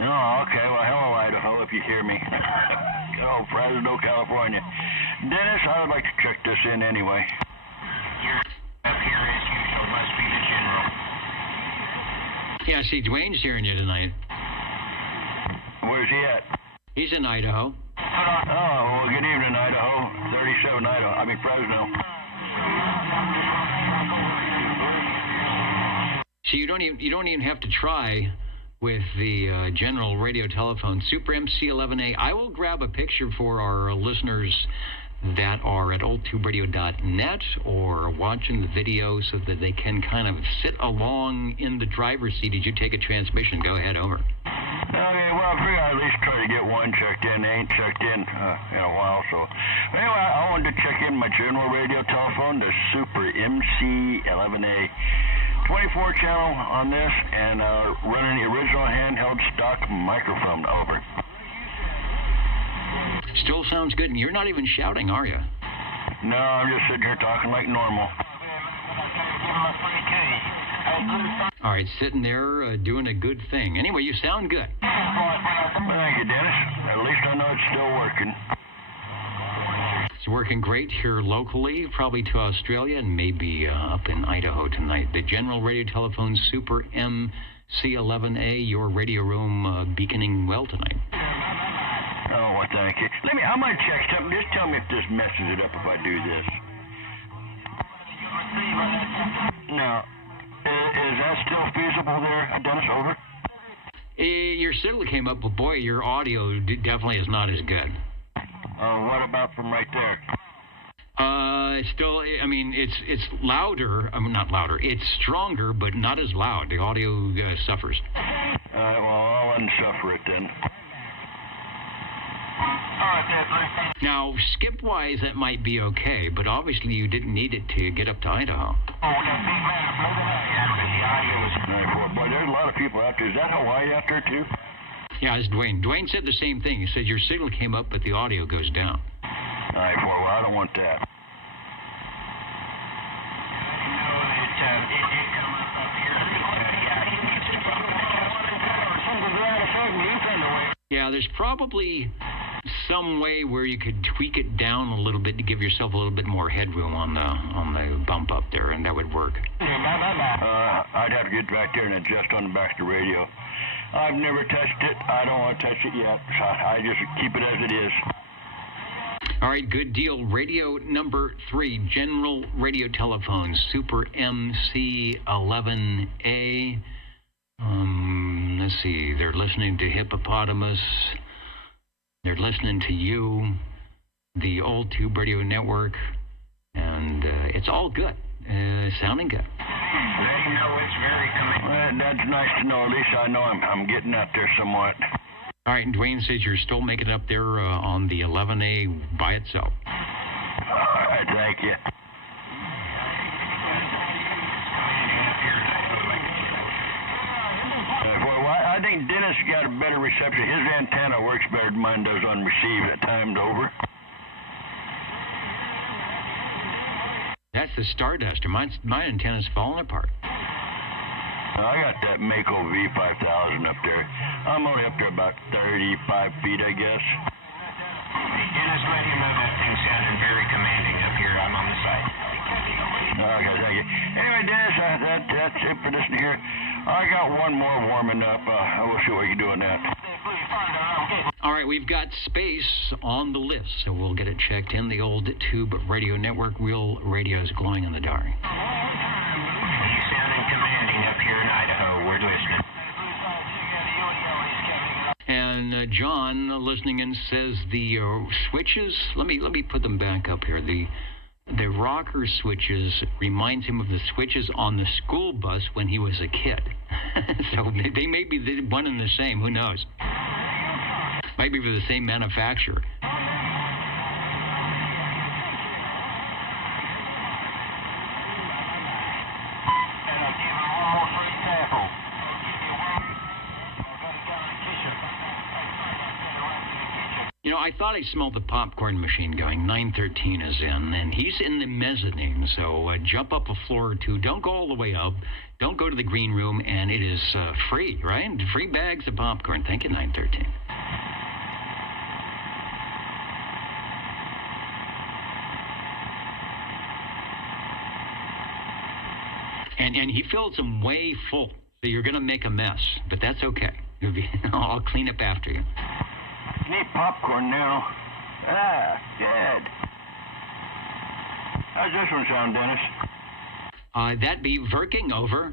Oh, okay. Well, hello, Idaho, if you hear me. Oh, Fresno, California. Dennis, I would like to check this in anyway. You're up here as usual. Must be the general. Yeah, see, Dwayne's hearing you tonight. Where's he at? He's in Idaho. Oh, well, good evening, Idaho. 37 Idaho. I mean, Fresno. So you don't even have to try with the general radio telephone, Super MC11A. I will grab a picture for our listeners that are at oldtuberadio.net or watching the video so that they can kind of sit along in the driver's seat as you take a transmission. Go ahead, over. Okay, well, I figure I'd at least try to get one checked in. They ain't checked in a while, so. Anyway, I wanted to check in my general radio telephone, the Super MC11A. 24 channel on this, and running the original handheld stock microphone, over. Still sounds good, and you're not even shouting, are you? No, I'm just sitting here talking like normal. All right, sitting there doing a good thing. Anyway, you sound good. Thank you, Dennis. At least I know it's still working. It's working great here locally, probably to Australia, and maybe up in Idaho tonight. The General Radio Telephone Super MC11A, your radio room beaconing well tonight. Oh, well, thank you. I might check something. Just tell me if this messes it up if I do this. Now, is that still feasible there, Dennis, over? Your signal came up, but boy, your audio definitely is not as good. What about from right there? It's still, I mean, it's louder. I mean, not louder. It's stronger, but not as loud. The audio suffers. Well, I'll unsuffer it then. Now, skip-wise, that might be okay, but obviously you didn't need it to get up to Idaho. Boy, there's a lot of people out there. Is that Hawaii out there, too? Yeah, it's Dwayne. Dwayne said the same thing. He said your signal came up, but the audio goes down. All right, well, I don't want that. Yeah, there's probably some way where you could tweak it down a little bit to give yourself a little bit more headroom on the bump up there, and that would work. I'd have to get back there and adjust on the back of the radio. I've never touched it. I don't want to touch it yet. So I just keep it as it is. All right, good deal. Radio number 3, General Radio Telephone, Super MC11A. Let's see. They're listening to Hippopotamus. They're listening to you, the Old Tube Radio Network, and it's all good. Sounding good. That's nice to know. At least I know I'm getting out there somewhat. All right, and Dwayne says you're still making it up there on the 11A by itself. All right, thank you. I think Dennis got a better reception. His antenna works better than mine does on receive at times, over. That's the Starduster. My antenna's falling apart. I got that Mako V5000 up there. I'm only up there about 35 feet, I guess. Dennis, let him know that thing's sounding very commanding up here. I'm on the side. Okay, thank you. Anyway, Dennis, that's it for this here. I got one more warming up. We'll see what we can do on that. All right, we've got space on the list, so we'll get it checked in. The Old Tube Radio Network. Real radio is glowing in the dark. He's sounding commanding up here in Idaho. We're listening. And John, listening in, says the switches. Let me put them back up here. The rocker switches reminds him of the switches on the school bus when he was a kid. So they may be the one and the same. Who knows? Might be for the same manufacturer. You know, I thought I smelled the popcorn machine going. 913 is in, and he's in the mezzanine, so jump up a floor or two. Don't go all the way up. Don't go to the green room, and it is free, right? Free bags of popcorn. Thank you, 913. And he fills them way full, so you're going to make a mess, but that's okay. I'll clean up after you. Need popcorn now. Ah, dead. How's this one sound, Dennis? That'd be Verking, over.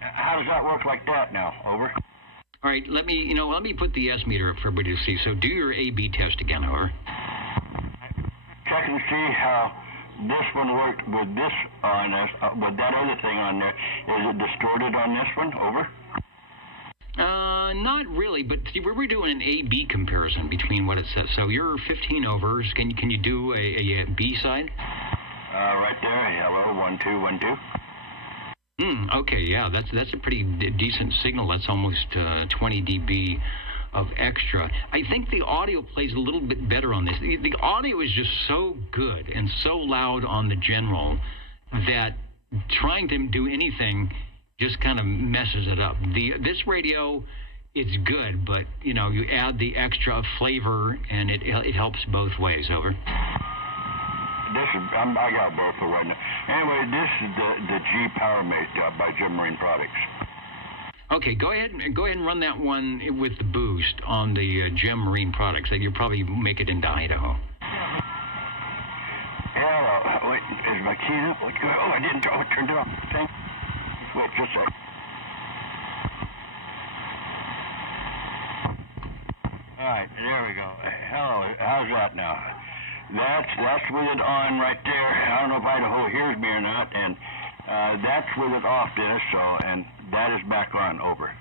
How does that work like that now? Over. All right, let me put the S meter up for everybody to see. So do your A/B test again, over. Check and see how this one worked with this on us, with that other thing on there. Is it distorted on this one? Over. Not really, but see, we were doing an A/B comparison between what it says. So you're 15 overs. Can you do a B side? Right there. Hello, 1 2 1 2. Okay, yeah, that's a pretty decent signal. That's almost 20 dB of extra. I think the audio plays a little bit better on this. The audio is just so good and so loud on the general that trying to do anything just kind of messes it up. This radio, it's good, but you add the extra flavor and it helps both ways. Over. I got both for right now. Anyway, this is the G PowerMate by Gem Marine Products. Okay, go ahead and run that one with the boost on the Gem Marine Products. You'll probably make it into Idaho. Hello. Wait, is my key up? What's going on? Oh, I didn't turn it off. Thank. Wait just a sec. All right, there we go. Hello, how's that now? That's with it on right there. I don't know if Idaho hears me or not, and that's with it off, Dennis. So, and that is back on. Over.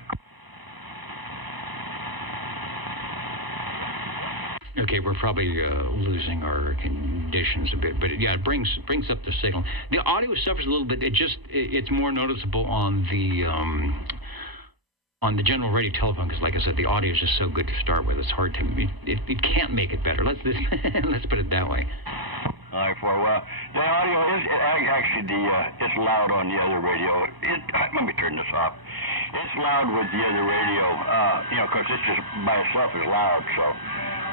Okay, we're probably losing our conditions a bit, but yeah, it brings up the signal. The audio suffers a little bit. It's more noticeable on the general radio telephone because, like I said, the audio is just so good to start with. It's hard to it can't make it better. Let's put it that way. All right, well, the audio is actually it's loud on the other radio. Let me turn this off. It's loud with the other radio, because it's just by itself is loud. So,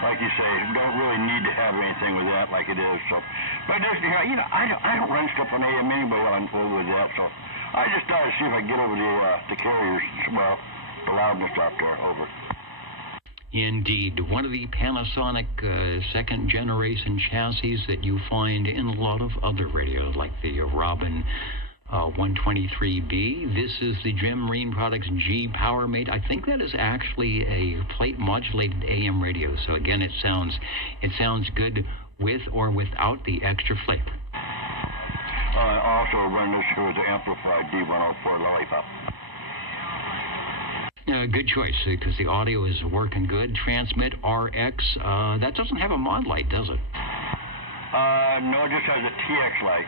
like you say, you don't really need to have anything with that like it is. So, but there's I don't run stuff on AM anyway with that. So, I just thought to see if I could get over the carriers. Well, the loudness out there. Over. Indeed. One of the Panasonic second generation chassis that you find in a lot of other radios, like the Robin 123B. This is the Gem Marine Products G PowerMate. I think that is actually a plate modulated AM radio. So again, it sounds good with or without the extra flavor. Also run this through the amplified D104 Lollipop. Good choice, because the audio is working good. Transmit RX. That doesn't have a mod light, does it? No, it just has a TX light.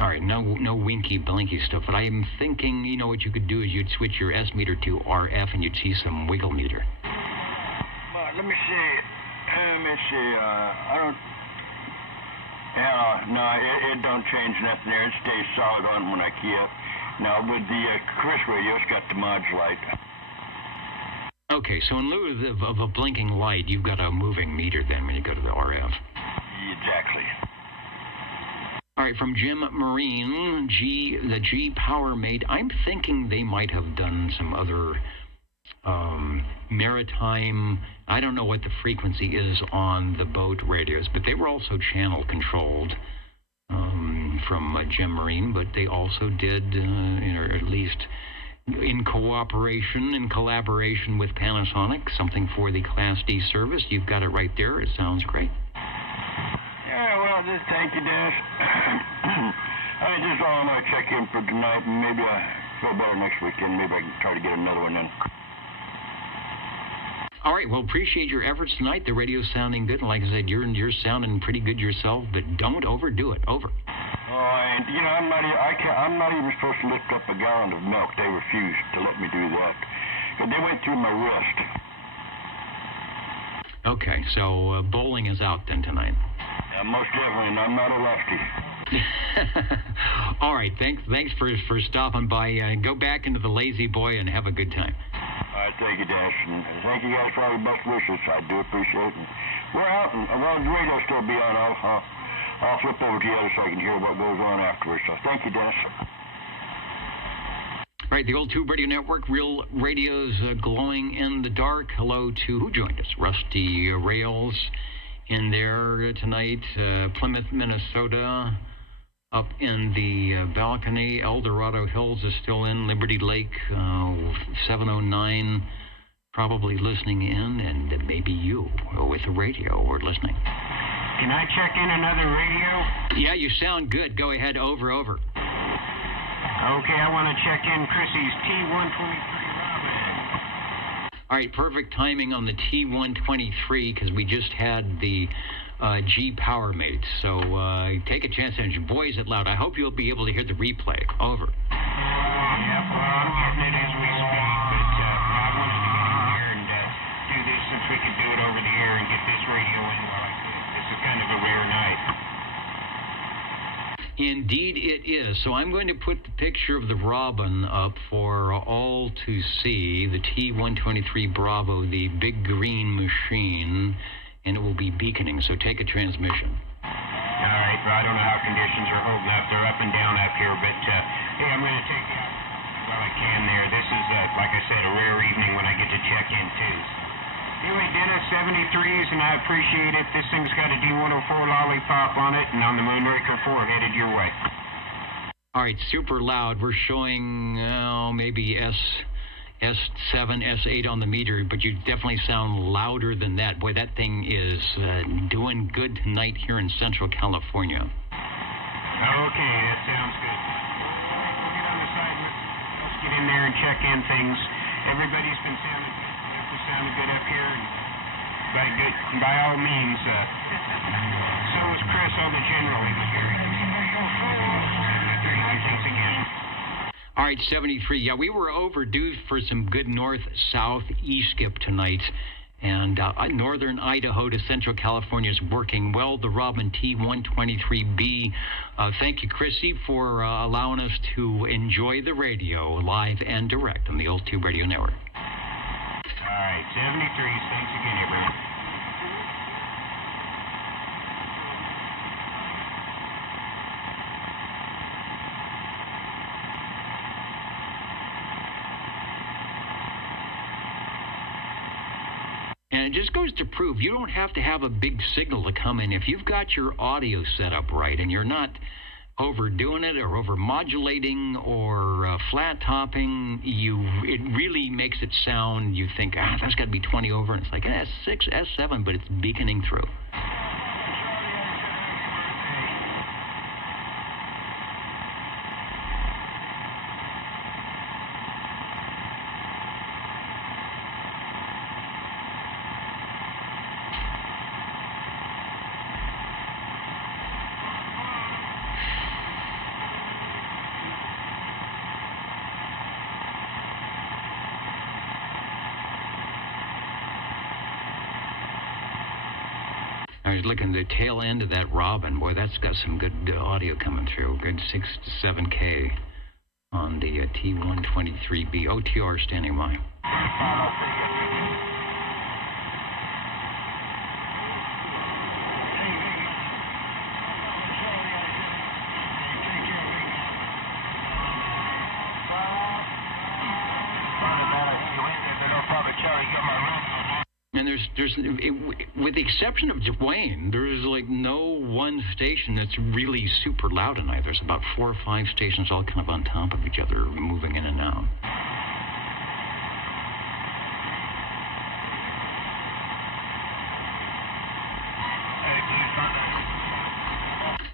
All right, no winky blinky stuff. But I am thinking, what you could do is you'd switch your S meter to RF and you'd see some wiggle meter. Let me see. I don't. No, it don't change nothing there. It stays solid on when I key up. Now, with the Chris radio, it's got the mods light. Okay, so in lieu of a blinking light, you've got a moving meter then when you go to the RF. Exactly. All right, from Gem Marine, the G PowerMate, I'm thinking they might have done some other maritime, I don't know what the frequency is on the boat radios, but they were also channel controlled. From Gem Marine, but they also did, or at least in collaboration with Panasonic, something for the Class D service. You've got it right there. It sounds great. Yeah, well, thank you, Dennis. I just all want to check in for tonight, and maybe I feel better next weekend. Maybe I can try to get another one in. All right, well, appreciate your efforts tonight. The radio's sounding good, and like I said, you're sounding pretty good yourself, but don't overdo it. Over. And I'm not even supposed to lift up a gallon of milk. They refused to let me do that. But they went through my wrist. Okay, so bowling is out then tonight. Yeah, most definitely, and I'm not a lefty. All right, thanks for stopping by. Go back into the Lazy Boy and have a good time. All right, thank you, Dash, and thank you guys for all your best wishes. I do appreciate it. We're out, and while the radio still be on, I'll flip over to the other so I can hear what goes on afterwards. So thank you, Dennis. All right, the Old Tube Radio Network, Real Radio's glowing in the dark. Hello to who joined us? Rusty Rails in there tonight. Plymouth, Minnesota, up in the balcony. El Dorado Hills is still in. Liberty Lake, 709, probably listening in, and maybe you with the radio or listening. Can I check in another radio? Yeah, you sound good. Go ahead, over. Okay, I want to check in Chrissy's T123 Robin. All right, perfect timing on the T123 because we just had the G Power Mates. So take a chance and voice it loud. I hope you'll be able to hear the replay. Over. Yep, well, I'm getting it as we speak, but I wanted to get in here and do this since we could do it over the air and get this radio in while I could. This is kind of a rare night. Indeed it is. So I'm going to put the picture of the Robin up for all to see, the T123 Bravo, the big green machine, and it will be beaconing, so take a transmission. All right, well, I don't know how conditions are holding up. They're up and down up here, but hey, I'm going to take it out while I can there. This is, like I said, a rare evening when I get to check in, too. Anyway, Dennis, 73s, and I appreciate it. This thing's got a D104 lollipop on it, and on the Moonraker 4 headed your way. All right, super loud. We're showing maybe S7, S8 on the meter, but you definitely sound louder than that. Boy, that thing is doing good tonight here in Central California. Okay, that sounds good. We'll get on the side. Let's get in there and check in things. Everybody's been sounding good. Sounded good up here, and by all means, so was Chris on the general. He was very good. Thanks again. All right, 73. Yeah, we were overdue for some good north-south e-skip tonight, and northern Idaho to Central California is working well. The Robin T123B. Thank you, Chrissy, for allowing us to enjoy the radio live and direct on the Old Tube Radio Network. All right, 73s. Thanks again, everyone. And it just goes to prove you don't have to have a big signal to come in. If you've got your audio set up right and you're not overdoing it or over modulating or flat topping, it really makes it sound, you think, that's got to be 20 over, and it's like S6, S7, but it's beaconing through. I was looking at the tail end of that Robin. Boy, that's got some good audio coming through. Good 6 to 7K on the T123B. OTR standing by. And there's with the exception of Dwayne, there's like no one station that's really super loud tonight. There's about 4 or 5 stations all kind of on top of each other, moving in and out.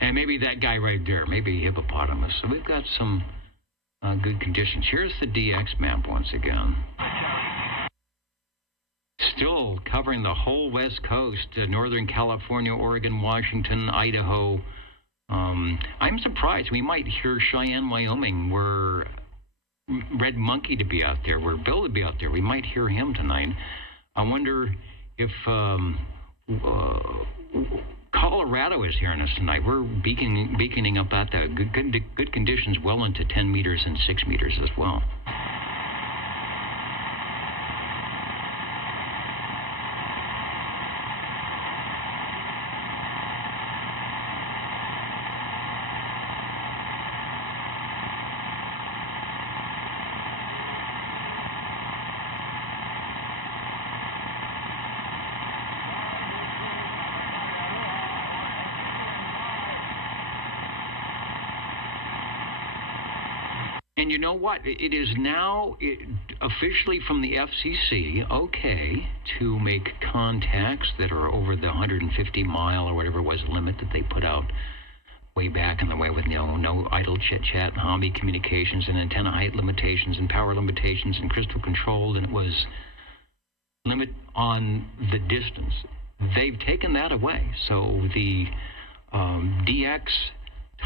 And maybe that guy right there, maybe hippopotamus. So we've got some good conditions. Here's the DX map once again. Still covering the whole West Coast, Northern California, Oregon, Washington, Idaho. I'm surprised. We might hear Cheyenne, Wyoming, where Red Monkey to be out there, where Bill to be out there. We might hear him tonight. I wonder if Colorado is hearing us tonight, we're beaconing up at the good conditions well into 10 meters and 6 meters as well. And you know what? It is now officially from the FCC okay to make contacts that are over the 150-mile or whatever it was limit that they put out way back in the way with no idle chit-chat and hobby communications and antenna height limitations and power limitations and crystal controlled, and it was limit on the distance. They've taken that away. So the DX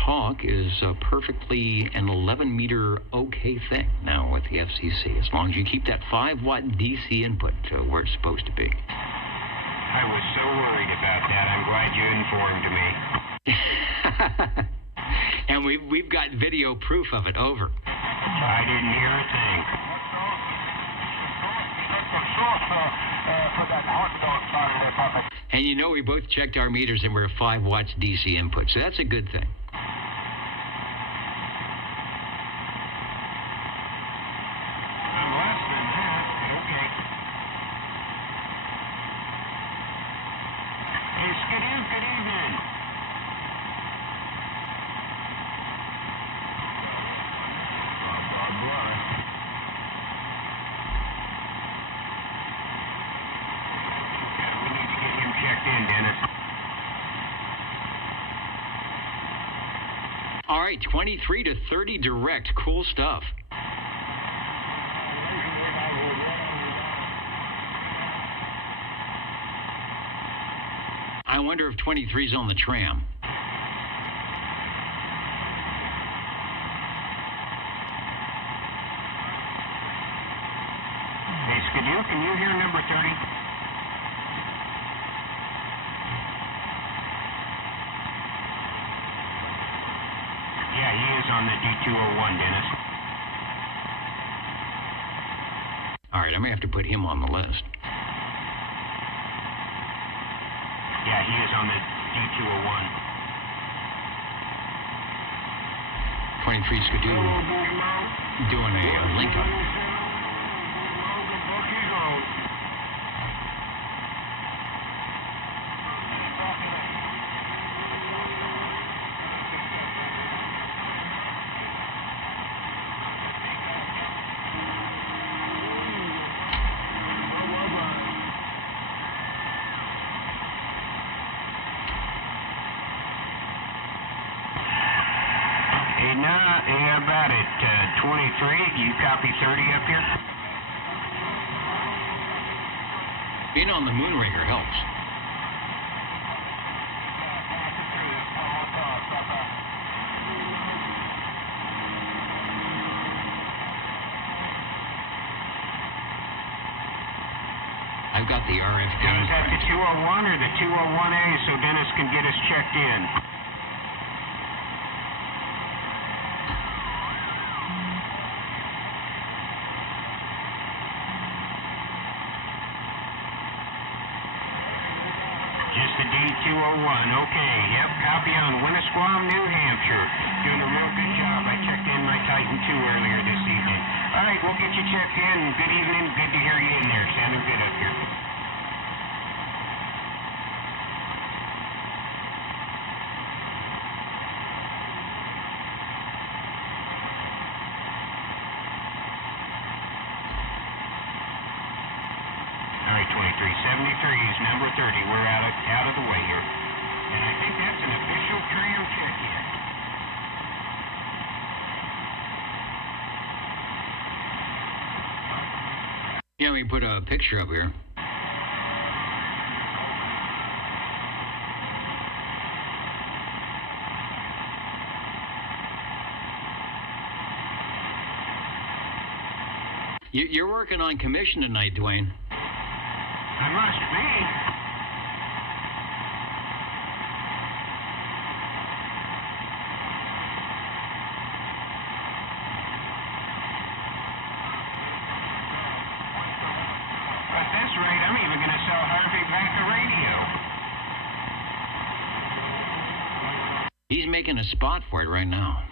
talk is perfectly an 11-meter okay thing now with the FCC, as long as you keep that 5-watt DC input where it's supposed to be. I was so worried about that. I'm glad you informed me. And we've got video proof of it. Over. I didn't hear a thing. And you know we both checked our meters and we're 5 watts DC input, so that's a good thing. All right, 23 to 30 direct. Cool stuff. I wonder if 23's on the tram. Hey, Skidoo, can you hear number 30? Yeah, he is on the D201, Dennis. All right, I may have to put him on the list. Yeah, he is on the D201. 23 Skidoo doing a link up. Yeah, about it. 23, do you copy 30 up here? Being on the Moonraker helps. I've got the RF. Now, is that the 201 or the 201A so Dennis can get us checked in? Just the D201. Okay, yep, copy on Winnisquam, New Hampshire. Doing a real good job. I checked in my Titan 2 earlier this evening. All right, we'll get you checked in. Good evening. Good to hear you in there. Sounding good up here. All right, 2373 is number 30. We're out of the way here. And I think that's an official tram check-in. Yeah, we put a picture up here. You're working on commission tonight, Dwayne. I'm must be. At this rate, I'm even going to sell Harvey back a radio. He's making a spot for it right now.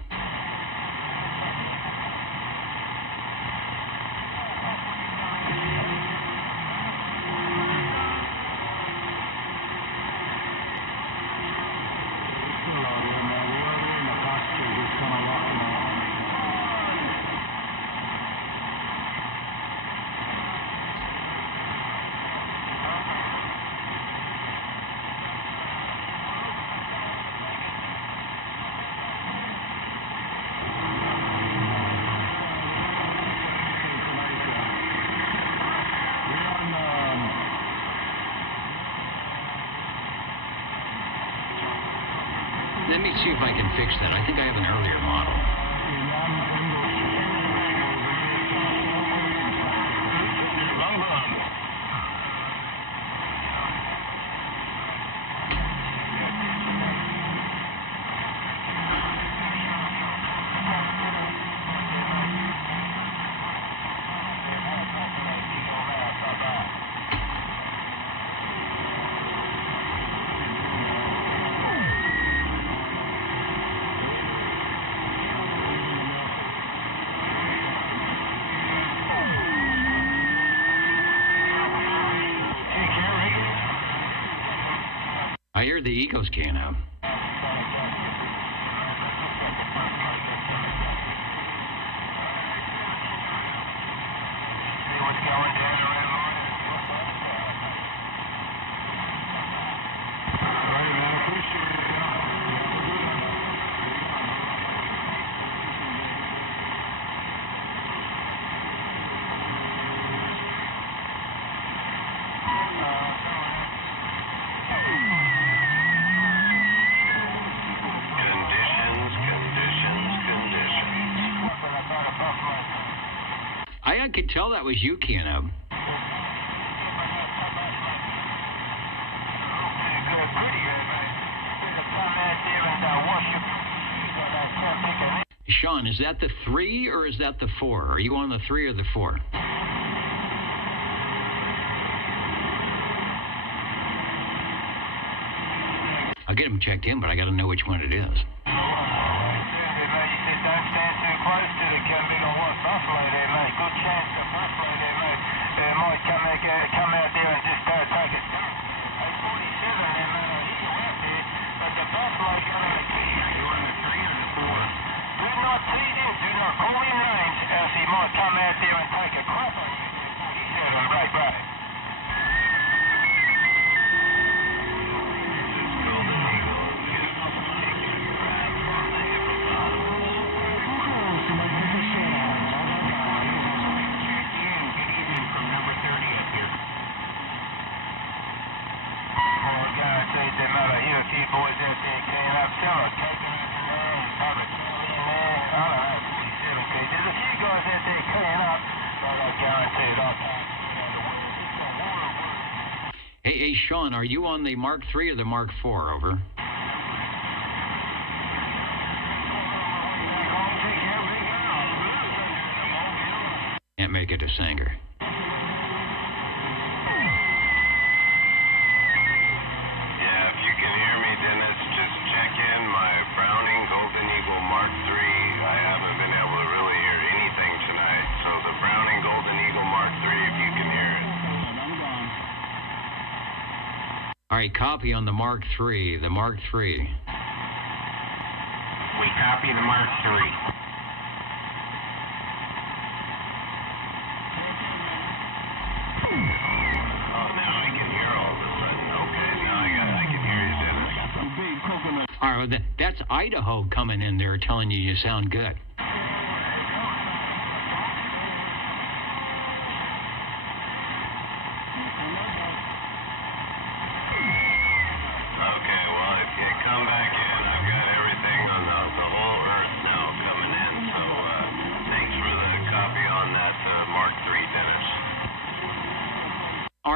Let me see if I can fix that. I think I have an earlier model. I hear the Eagles can have. I could tell that was you, Kenab. Sean, is that the 3 or is that the 4? Are you on the 3 or the 4? I'll get him checked in, but I got to know which one it is. Hey, Sean, are you on the Mark III or the Mark IV? Over. Can't make it to Sanger. Yeah, if you can hear me, Dennis, just check in my Browning Golden Eagle Mark III. I haven't been able to really hear anything tonight. So the Browning Golden Eagle Mark III, if you can hear it. All right, copy on the Mark III. The Mark III. We copy the Mark III. All right, well, that's Idaho coming in there telling you sound good.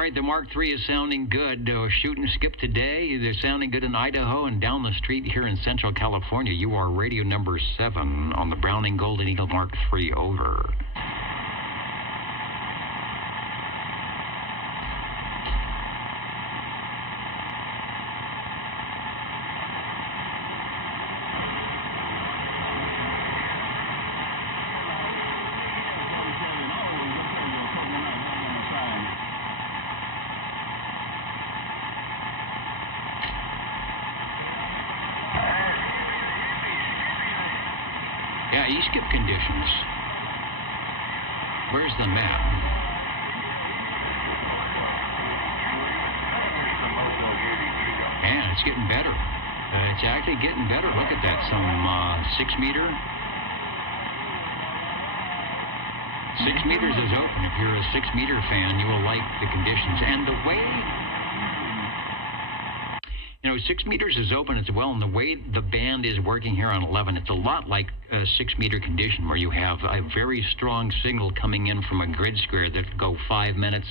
right, the Mark III is sounding good. Shoot and skip today. They're sounding good in Idaho and down the street here in Central California. You are radio number 7 on the Browning Golden Eagle Mark III. Over. Yeah, E-skip conditions. Where's the map? Man, it's getting better. It's actually getting better. Look at that. Some 6 meter. 6 meters is open. If you're a 6 meter fan, you will like the conditions. And the way... 6 meters is open as well, and the way the band is working here on 11, it's a lot like a 6 meter condition where you have a very strong signal coming in from a grid square that will go 5 minutes,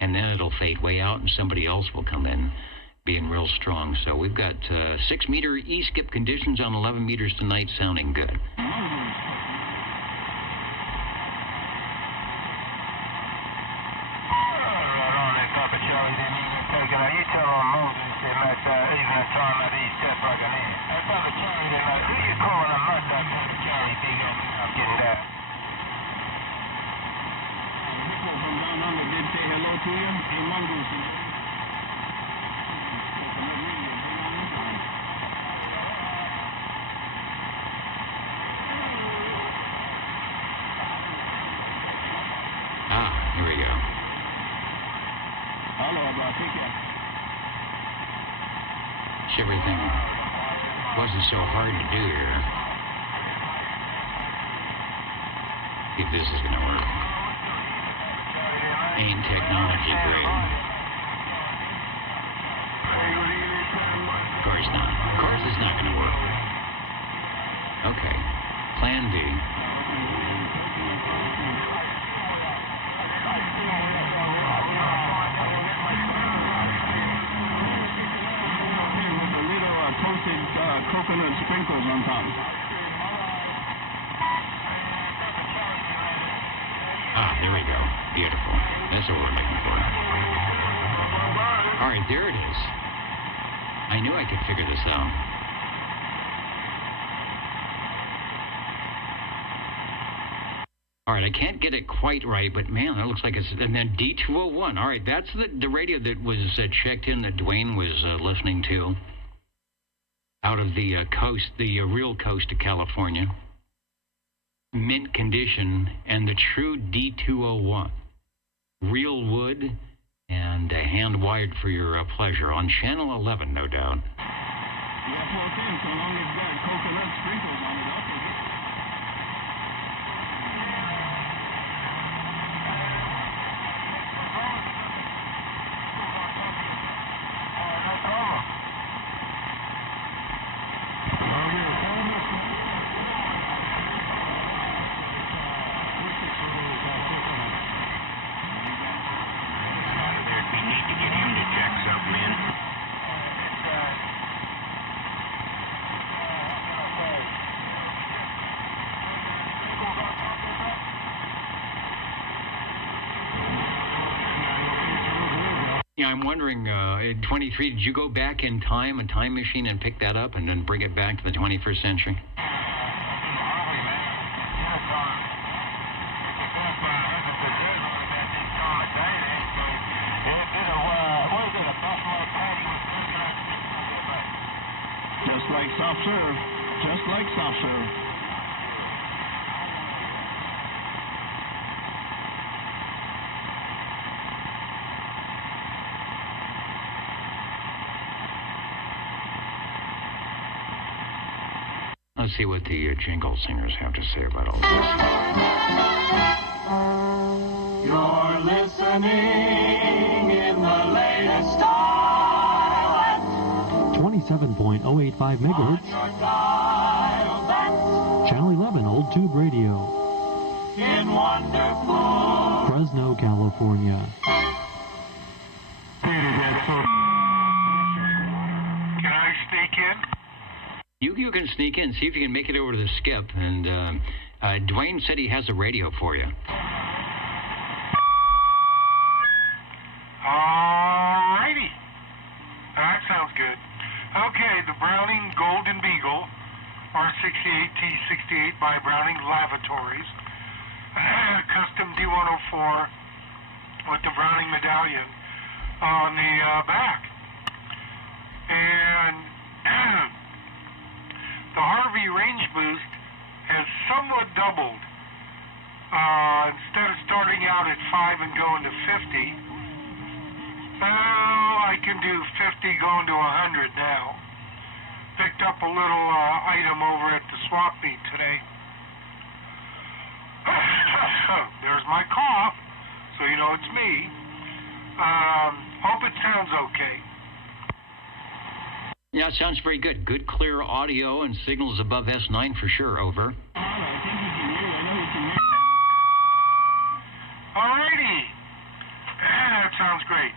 and then it'll fade way out, and somebody else will come in being real strong. So we've got 6 meter E-skip conditions on 11 meters tonight, sounding good. Here we go. Everything wasn't so hard to do here. See if this is going to work. Ain't technology great. Of course not. Of course it's not going to work. Okay. Plan B. Coconut sprinkles on top. There we go. Beautiful. That's what we're looking for. All right, there it is. I knew I could figure this out. All right, I can't get it quite right, but man, that looks like it's... And then D201. All right, that's the radio that was checked in that Dwayne was listening to. Out of the coast, the real coast of California. Mint condition and the true D201. Real wood and hand wired for your pleasure on channel 11, no doubt. Yeah, so long as it's got coconut sprinkles on it, I'll take it. Yeah, I'm wondering, in 23, did you go back in time, a time machine, and pick that up and then bring it back to the 21st century? Just like soft serve. Just like soft serve. Let's see what the jingle singers have to say about all this. You're listening in the latest style at 27.085 megahertz. Channel 11, Old Tube Radio. In wonderful Fresno, California. Can I sneak in? You can sneak in, see if you can make it over to the skip. And Dwayne said he has a radio for you. Alrighty. That sounds good. Okay, the Browning Golden Beagle, R68T68 by Browning Lavatories. Custom D104 with the Browning medallion on the back. And the Harvey range boost has somewhat doubled. Instead of starting out at 5 and going to 50, well, I can do 50 going to 100 now. Picked up a little item over at the swap meet today. There's my cough, so you know it's me. Hope it sounds okay. Yeah, it sounds very good. Good, clear audio and signals above S9 for sure. Over. Alrighty. That sounds great.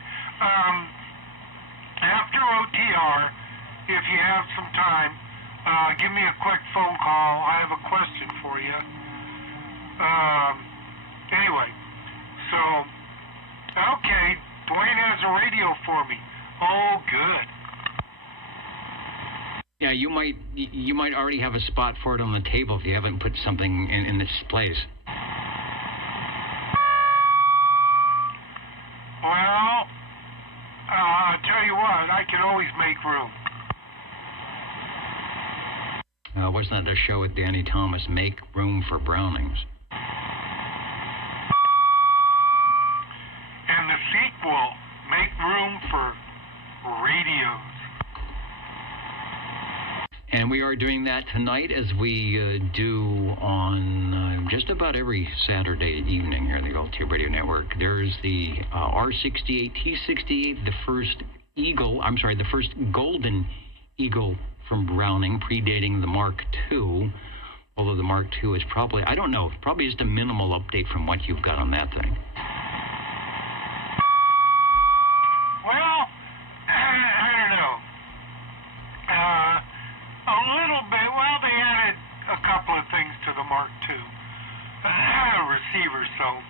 After OTR, if you have some time, give me a quick phone call. I have a question for you. Anyway, so, okay, Dwayne has a radio for me. Oh, good. Yeah, you might already have a spot for it on the table if you haven't put something in this place. Well, I'll tell you what, I can always make room. Wasn't that a show with Danny Thomas, Make Room for Brownings? And the sequel, Make Room for Radios. And we are doing that tonight, as we do on just about every Saturday evening here on the Old Tube Radio Network. There's the R68T68, the first Golden Eagle from Browning, predating the Mark II. Although the Mark II is probably, I don't know, probably just a minimal update from what you've got on that thing. Well, I don't know. A little bit. Well, they added a couple of things to the Mark II receiver, so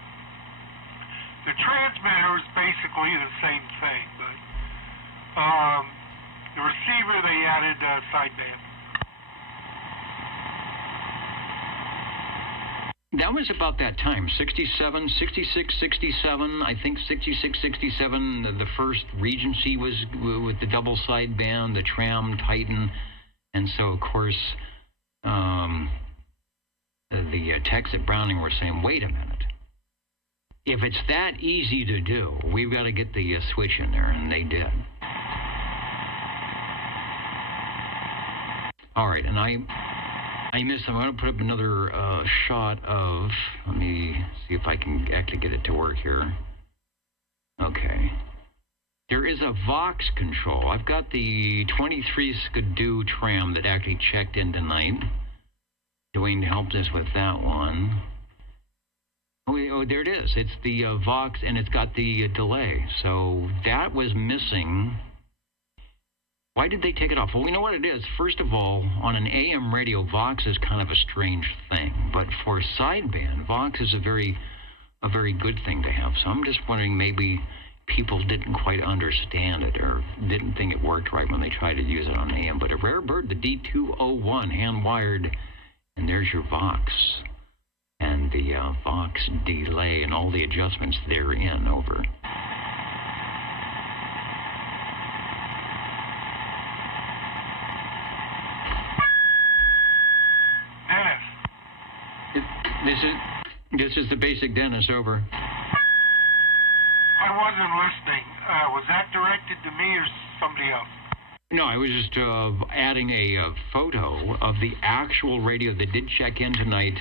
the transmitter is basically the same thing, but the receiver, they added sideband. That was about that time, 67, 66, 67, I think 66, 67, the first Regency was with the double sideband, the Tram Titan, and so, of course, the techs at Browning were saying, wait a minute. If it's that easy to do, we've got to get the switch in there, and they did. All right, and I missed them. I'm going to put up another shot of, let me see if I can actually get it to work here. Okay. There is a Vox control. I've got the 23 Skidoo Tram that actually checked in tonight. Dwayne helped us with that one. Oh, there it is. It's the Vox, and it's got the delay. So that was missing. Why did they take it off? Well, we know what it is. First of all, on an AM radio, Vox is kind of a strange thing. But for sideband, Vox is a very good thing to have. So I'm just wondering, maybe people didn't quite understand it or didn't think it worked right when they tried to use it on AM. But a rare bird, the D201, hand-wired, and there's your Vox. And the Vox delay and all the adjustments therein. Over. This is the basic Dennis. Over. I wasn't listening. Was that directed to me or somebody else? No, I was just adding a photo of the actual radio that did check in tonight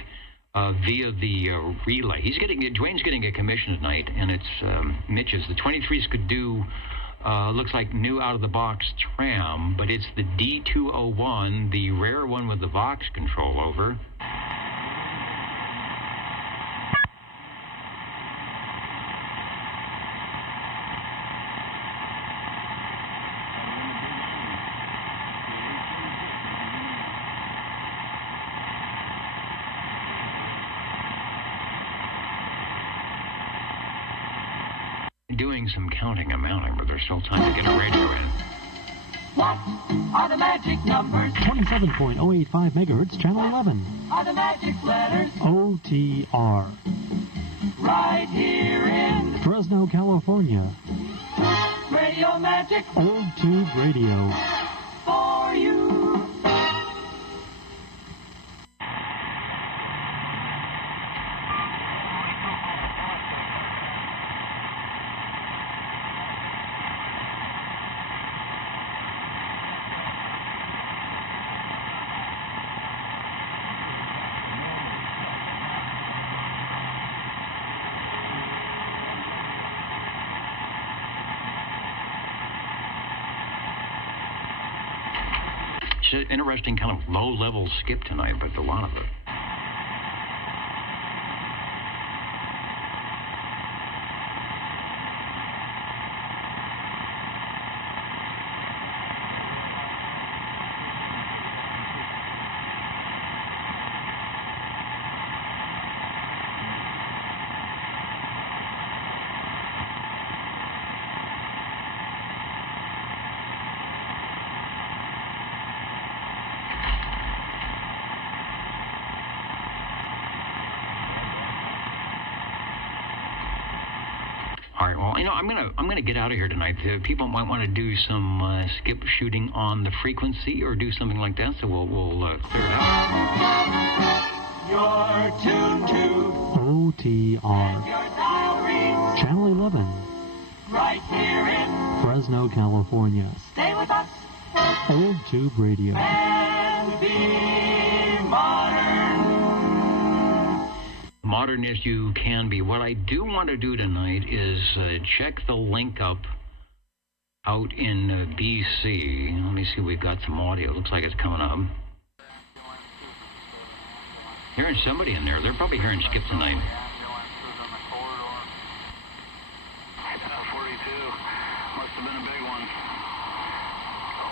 via the relay. Dwayne's getting a commission tonight, and it's Mitch's. The 23 Skidoo looks like new out-of-the-box Tram, but it's the D201, the rare one with the Vox control. Over. doing some counting and mounting, but there's still time to get a radio in. What are the magic numbers? 27.085 megahertz, channel 11. Are the magic letters? OTR. Right here in Fresno, California. Radio Magic. Old Tube Radio. For you. It's an interesting kind of low-level skip tonight, but a lot of it. All right. Well, you know, I'm gonna get out of here tonight. People might want to do some skip shooting on the frequency or do something like that. So we'll clear it out. You're tuned to OTR. your dial reads Channel 11. right here in Fresno, California. Stay with us Old Tube Radio. and be modern. Modern as you can be. What I do want to do tonight is check the link up out in BC. Let me see, we've got some audio. Looks like it's coming up. Hearing somebody in there. They're probably hearing Skip tonight. 42. Must have been a big one.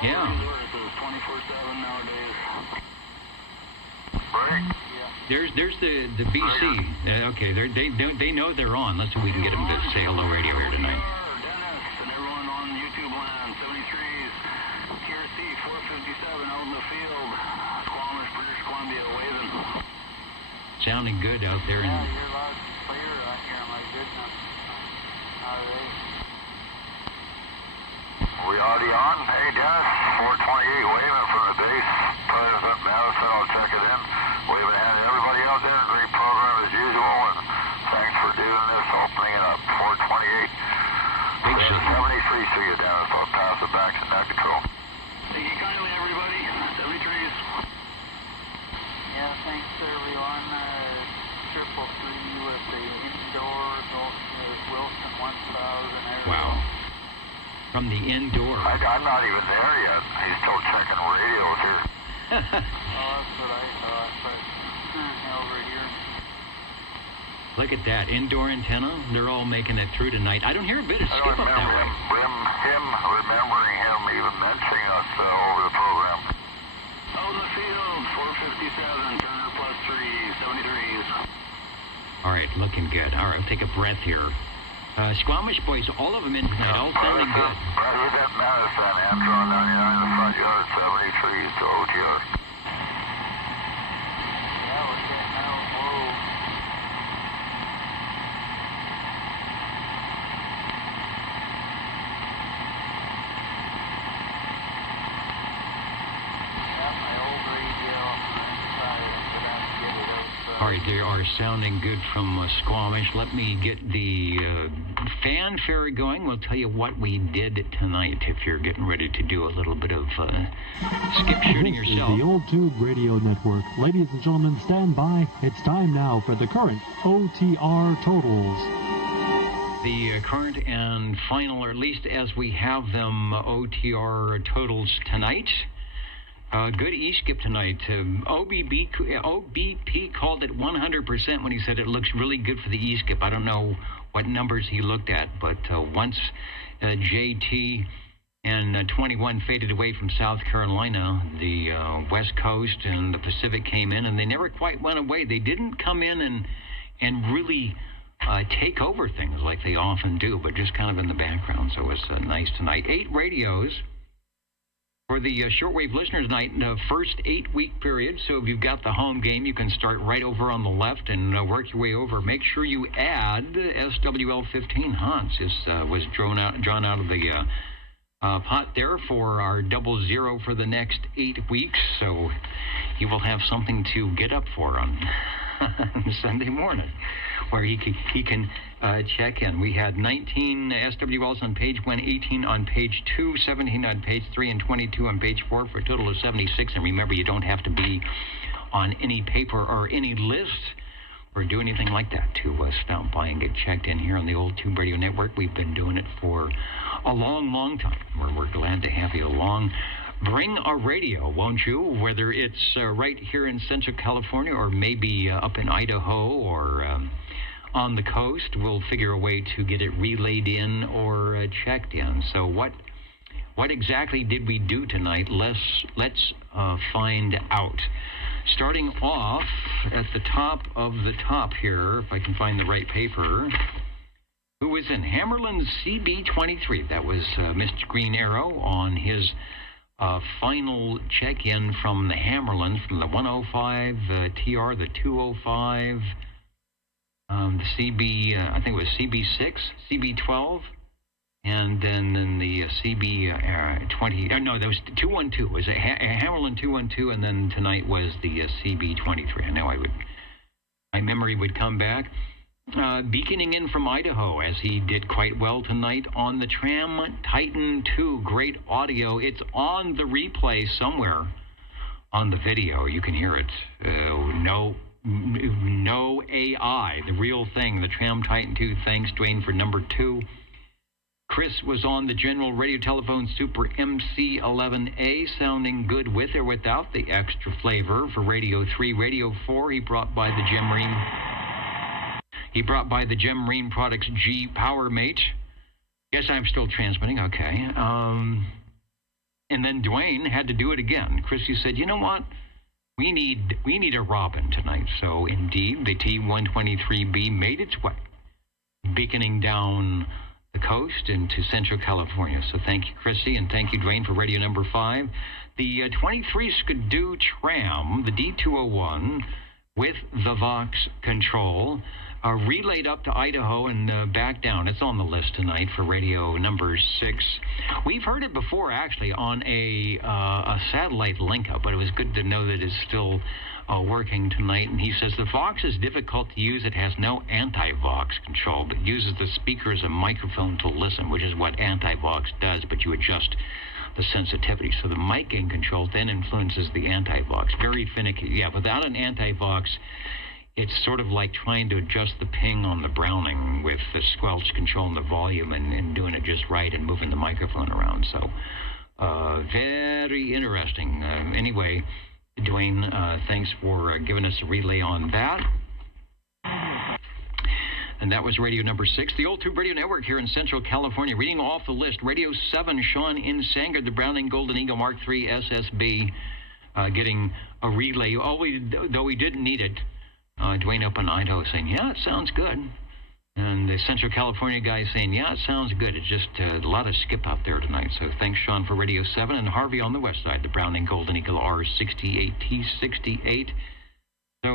Yeah. Services 24/7 nowadays. Break. There's the BC. Okay, they know they're on. Let's see if we can get them to say hello radio here tonight. Dennis and everyone on YouTube land. 73s. KRC 457 out in the field. Squamish, British Columbia, waving. Sounding good out there. You're loud and clear out here. My goodness. How are they? We already on? Hey, Dennis, 428 waving from the base. President Madison, I'll check it in. Waving at everybody out there. Great program as usual, and thanks for doing this, opening it up. 428. Big shot. 73 to you, Dennis. I'll pass it back to net control. Thank you kindly, everybody. 73s. Yeah, thanks everyone. 333 with the indoor Wilson 1000 area. Wow. From the indoor. I'm not even there yet. He's still checking radios here. Oh, that's what I thought, but over here. Look at that. Indoor antenna. They're all making it through tonight. I don't hear a bit of I Skip don't up that remember way. remembering him even mentioning us over the program. Out in the field, 457, Turner plus 3, 73s. All right, looking good. All right, I'll take a breath here. Squamish boys, all of them in tonight, all sounding good. President Madison, Antron 99 in the front yard, 73 to OTR. Yeah, we're getting out. Whoa. Yeah, my old radio inside. I'm going to have to get it outside. All right, they are sounding good from Squamish. Let me get the fanfare going. We'll tell you what we did tonight if you're getting ready to do a little bit of skip shooting This yourself. is the Old Tube Radio Network. Ladies and gentlemen, stand by. It's time now for the current OTR totals. The current and final, or at least as we have them, OTR totals tonight. Good E-skip tonight. OBP called it 100% when he said it looks really good for the E-skip. I don't know what numbers he looked at, but once JT and 21 faded away from South Carolina, the West Coast and the Pacific came in, and they never quite went away. They didn't come in and really take over things like they often do, but just kind of in the background. So it's nice tonight. 8 radios for the shortwave listeners tonight in the first 8-week period. So if you've got the home game, you can start right over on the left and work your way over. Make sure you add SWL 15 Hans. This was drawn out of the pot there for our 00 for the next 8 weeks. So you will have something to get up for on Sunday morning, where he can check in. We had 19 SWLs on page 1, 18 on page 2, 17 on page 3, and 22 on page 4 for a total of 76. And remember, you don't have to be on any paper or any list or do anything like that to stop by and get checked in here on the Old Tube Radio Network. We've been doing it for a long, long time. We're glad to have you along. Bring a radio, won't you? Whether it's right here in Central California or maybe up in Idaho or on the coast, we'll figure a way to get it relayed in or checked in. So what exactly did we do tonight? Let's find out. Starting off at the top of the top here, if I can find the right paper, who was in Hammarlund CB23. That was Mr. Green Arrow on his final check-in from the Hammarlund, from the 105 TR, the 205, the CB, I think it was CB6, CB12, and then the CB20. No, that was 212. It was a Hammarlund 212, and then tonight was the CB23. I know my memory would come back. Beaconing in from Idaho, as he did quite well tonight on the Tram Titan 2. Great audio. It's on the replay somewhere on the video. You can hear it. No AI, the real thing, the Tram Titan 2. Thanks, Dwayne, for number 2. Chris was on the General Radio Telephone Super MC11A, sounding good with or without the extra flavor for Radio 3. Radio 4, he brought by the Gem Marine Products G Power Mate. Yes, I'm still transmitting. Okay. And then Dwayne had to do it again. Chrissy said, you know what? We need a Robin tonight. So indeed, the T123B made its way, beaconing down the coast into Central California. So thank you, Chrissy, and thank you, Dwayne, for radio number 5. The 23 Skidoo Tram, the D201, with the Vox control, relayed up to Idaho and back down. It's on the list tonight for radio number 6. We've heard it before, actually, on a satellite link-up, but it was good to know that it's still working tonight. And he says the Vox is difficult to use. It has no anti-Vox control, but uses the speaker as a microphone to listen, which is what anti-Vox does, but you adjust the sensitivity. So the mic gain control then influences the anti-Vox. Very finicky. Yeah, without an anti-Vox, it's sort of like trying to adjust the ping on the Browning with the squelch controlling the volume and doing it just right and moving the microphone around. So very interesting. Anyway, Dwayne, thanks for giving us a relay on that. And that was radio number 6. The Old Tube Radio Network here in Central California. Reading off the list, Radio 7, Sean in Sanger, the Browning Golden Eagle Mark III SSB, getting a relay. Though we didn't need it. Dwayne up in Idaho saying, yeah, it sounds good. And the Central California guy saying, yeah, it sounds good. It's just a lot of skip out there tonight. So thanks, Sean, for Radio 7. And Harvey on the west side, the Browning Golden Eagle R68T68. So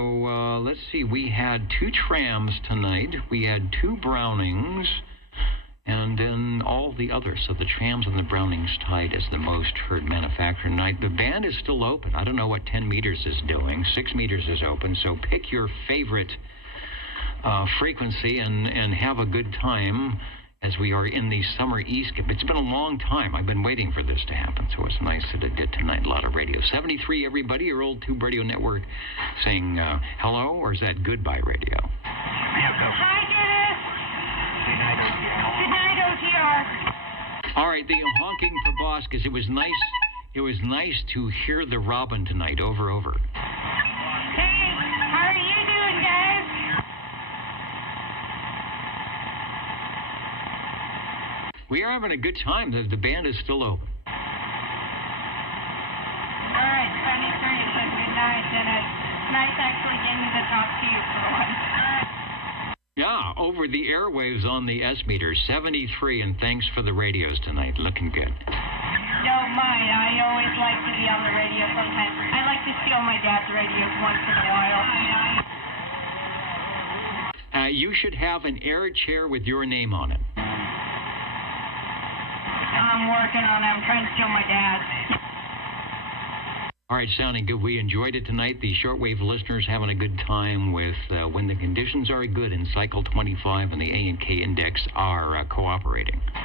let's see. We had 2 trams tonight. We had 2 Brownings. And then all the others. So the trams and the Brownings tied as the most heard manufacturer tonight. The band is still open. I don't know what 10 meters is doing. 6 meters is open. So pick your favorite frequency and have a good time as we are in the summer e-skip. It's been a long time. I've been waiting for this to happen. So it's nice that it did tonight. A lot of radio. 73, everybody. Your Old Tube Radio Network saying hello, or is that goodbye radio? Hi, Dennis. Good night, OTR. All right, the honking proboscis. It was nice to hear the Robin tonight. Over. Hey, how are you doing, guys? We are having a good time. The band is still open. All right, 23 says good night, Dennis. Nice actually getting to talk to you for once. Yeah, over the airwaves on the S-meter, 73, and thanks for the radios tonight. Looking good. Don't mind. I always like to be on the radio sometimes. I like to steal my dad's radio once in a while. You should have an air chair with your name on it. I'm working on it. I'm trying to steal my dad's. All right, sounding good. We enjoyed it tonight. The shortwave listeners having a good time with when the conditions are good in cycle 25 and the A and K index are cooperating. All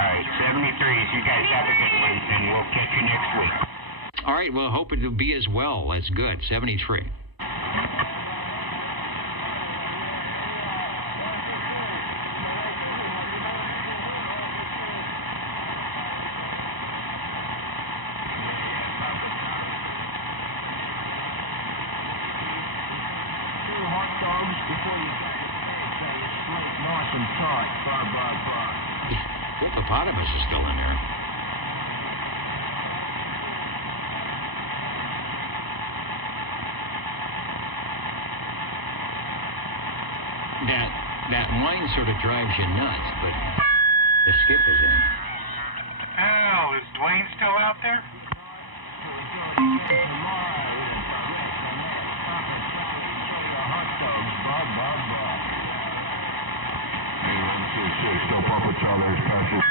right, 73s. You guys have a good one, and we'll catch you next week. All right, well, hope it will be as well. That's good. 73. The hippopotamus is still in there. That line sort of drives you nuts, but the skip is in. Hell, is Dwayne still out there? Still pop with Charlie's passage.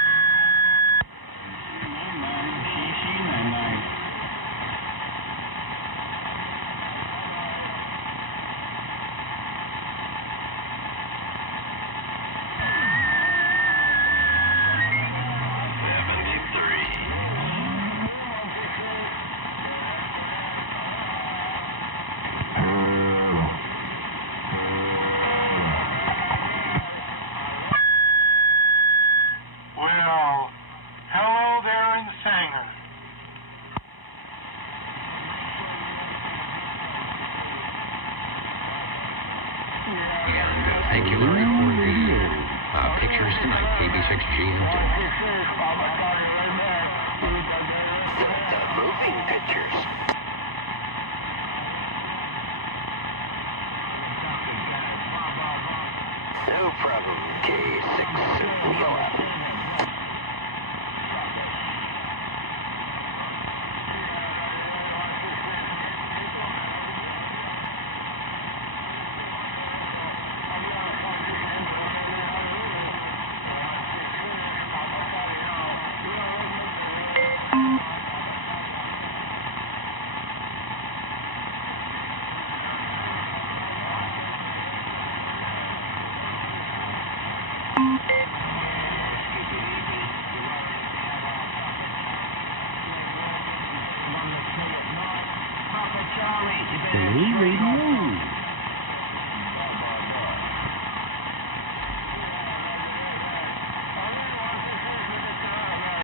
Well, hello there in Sanger. And thank you, Larry, for the pictures tonight, KB6GM2. The moving pictures. No problem, K6.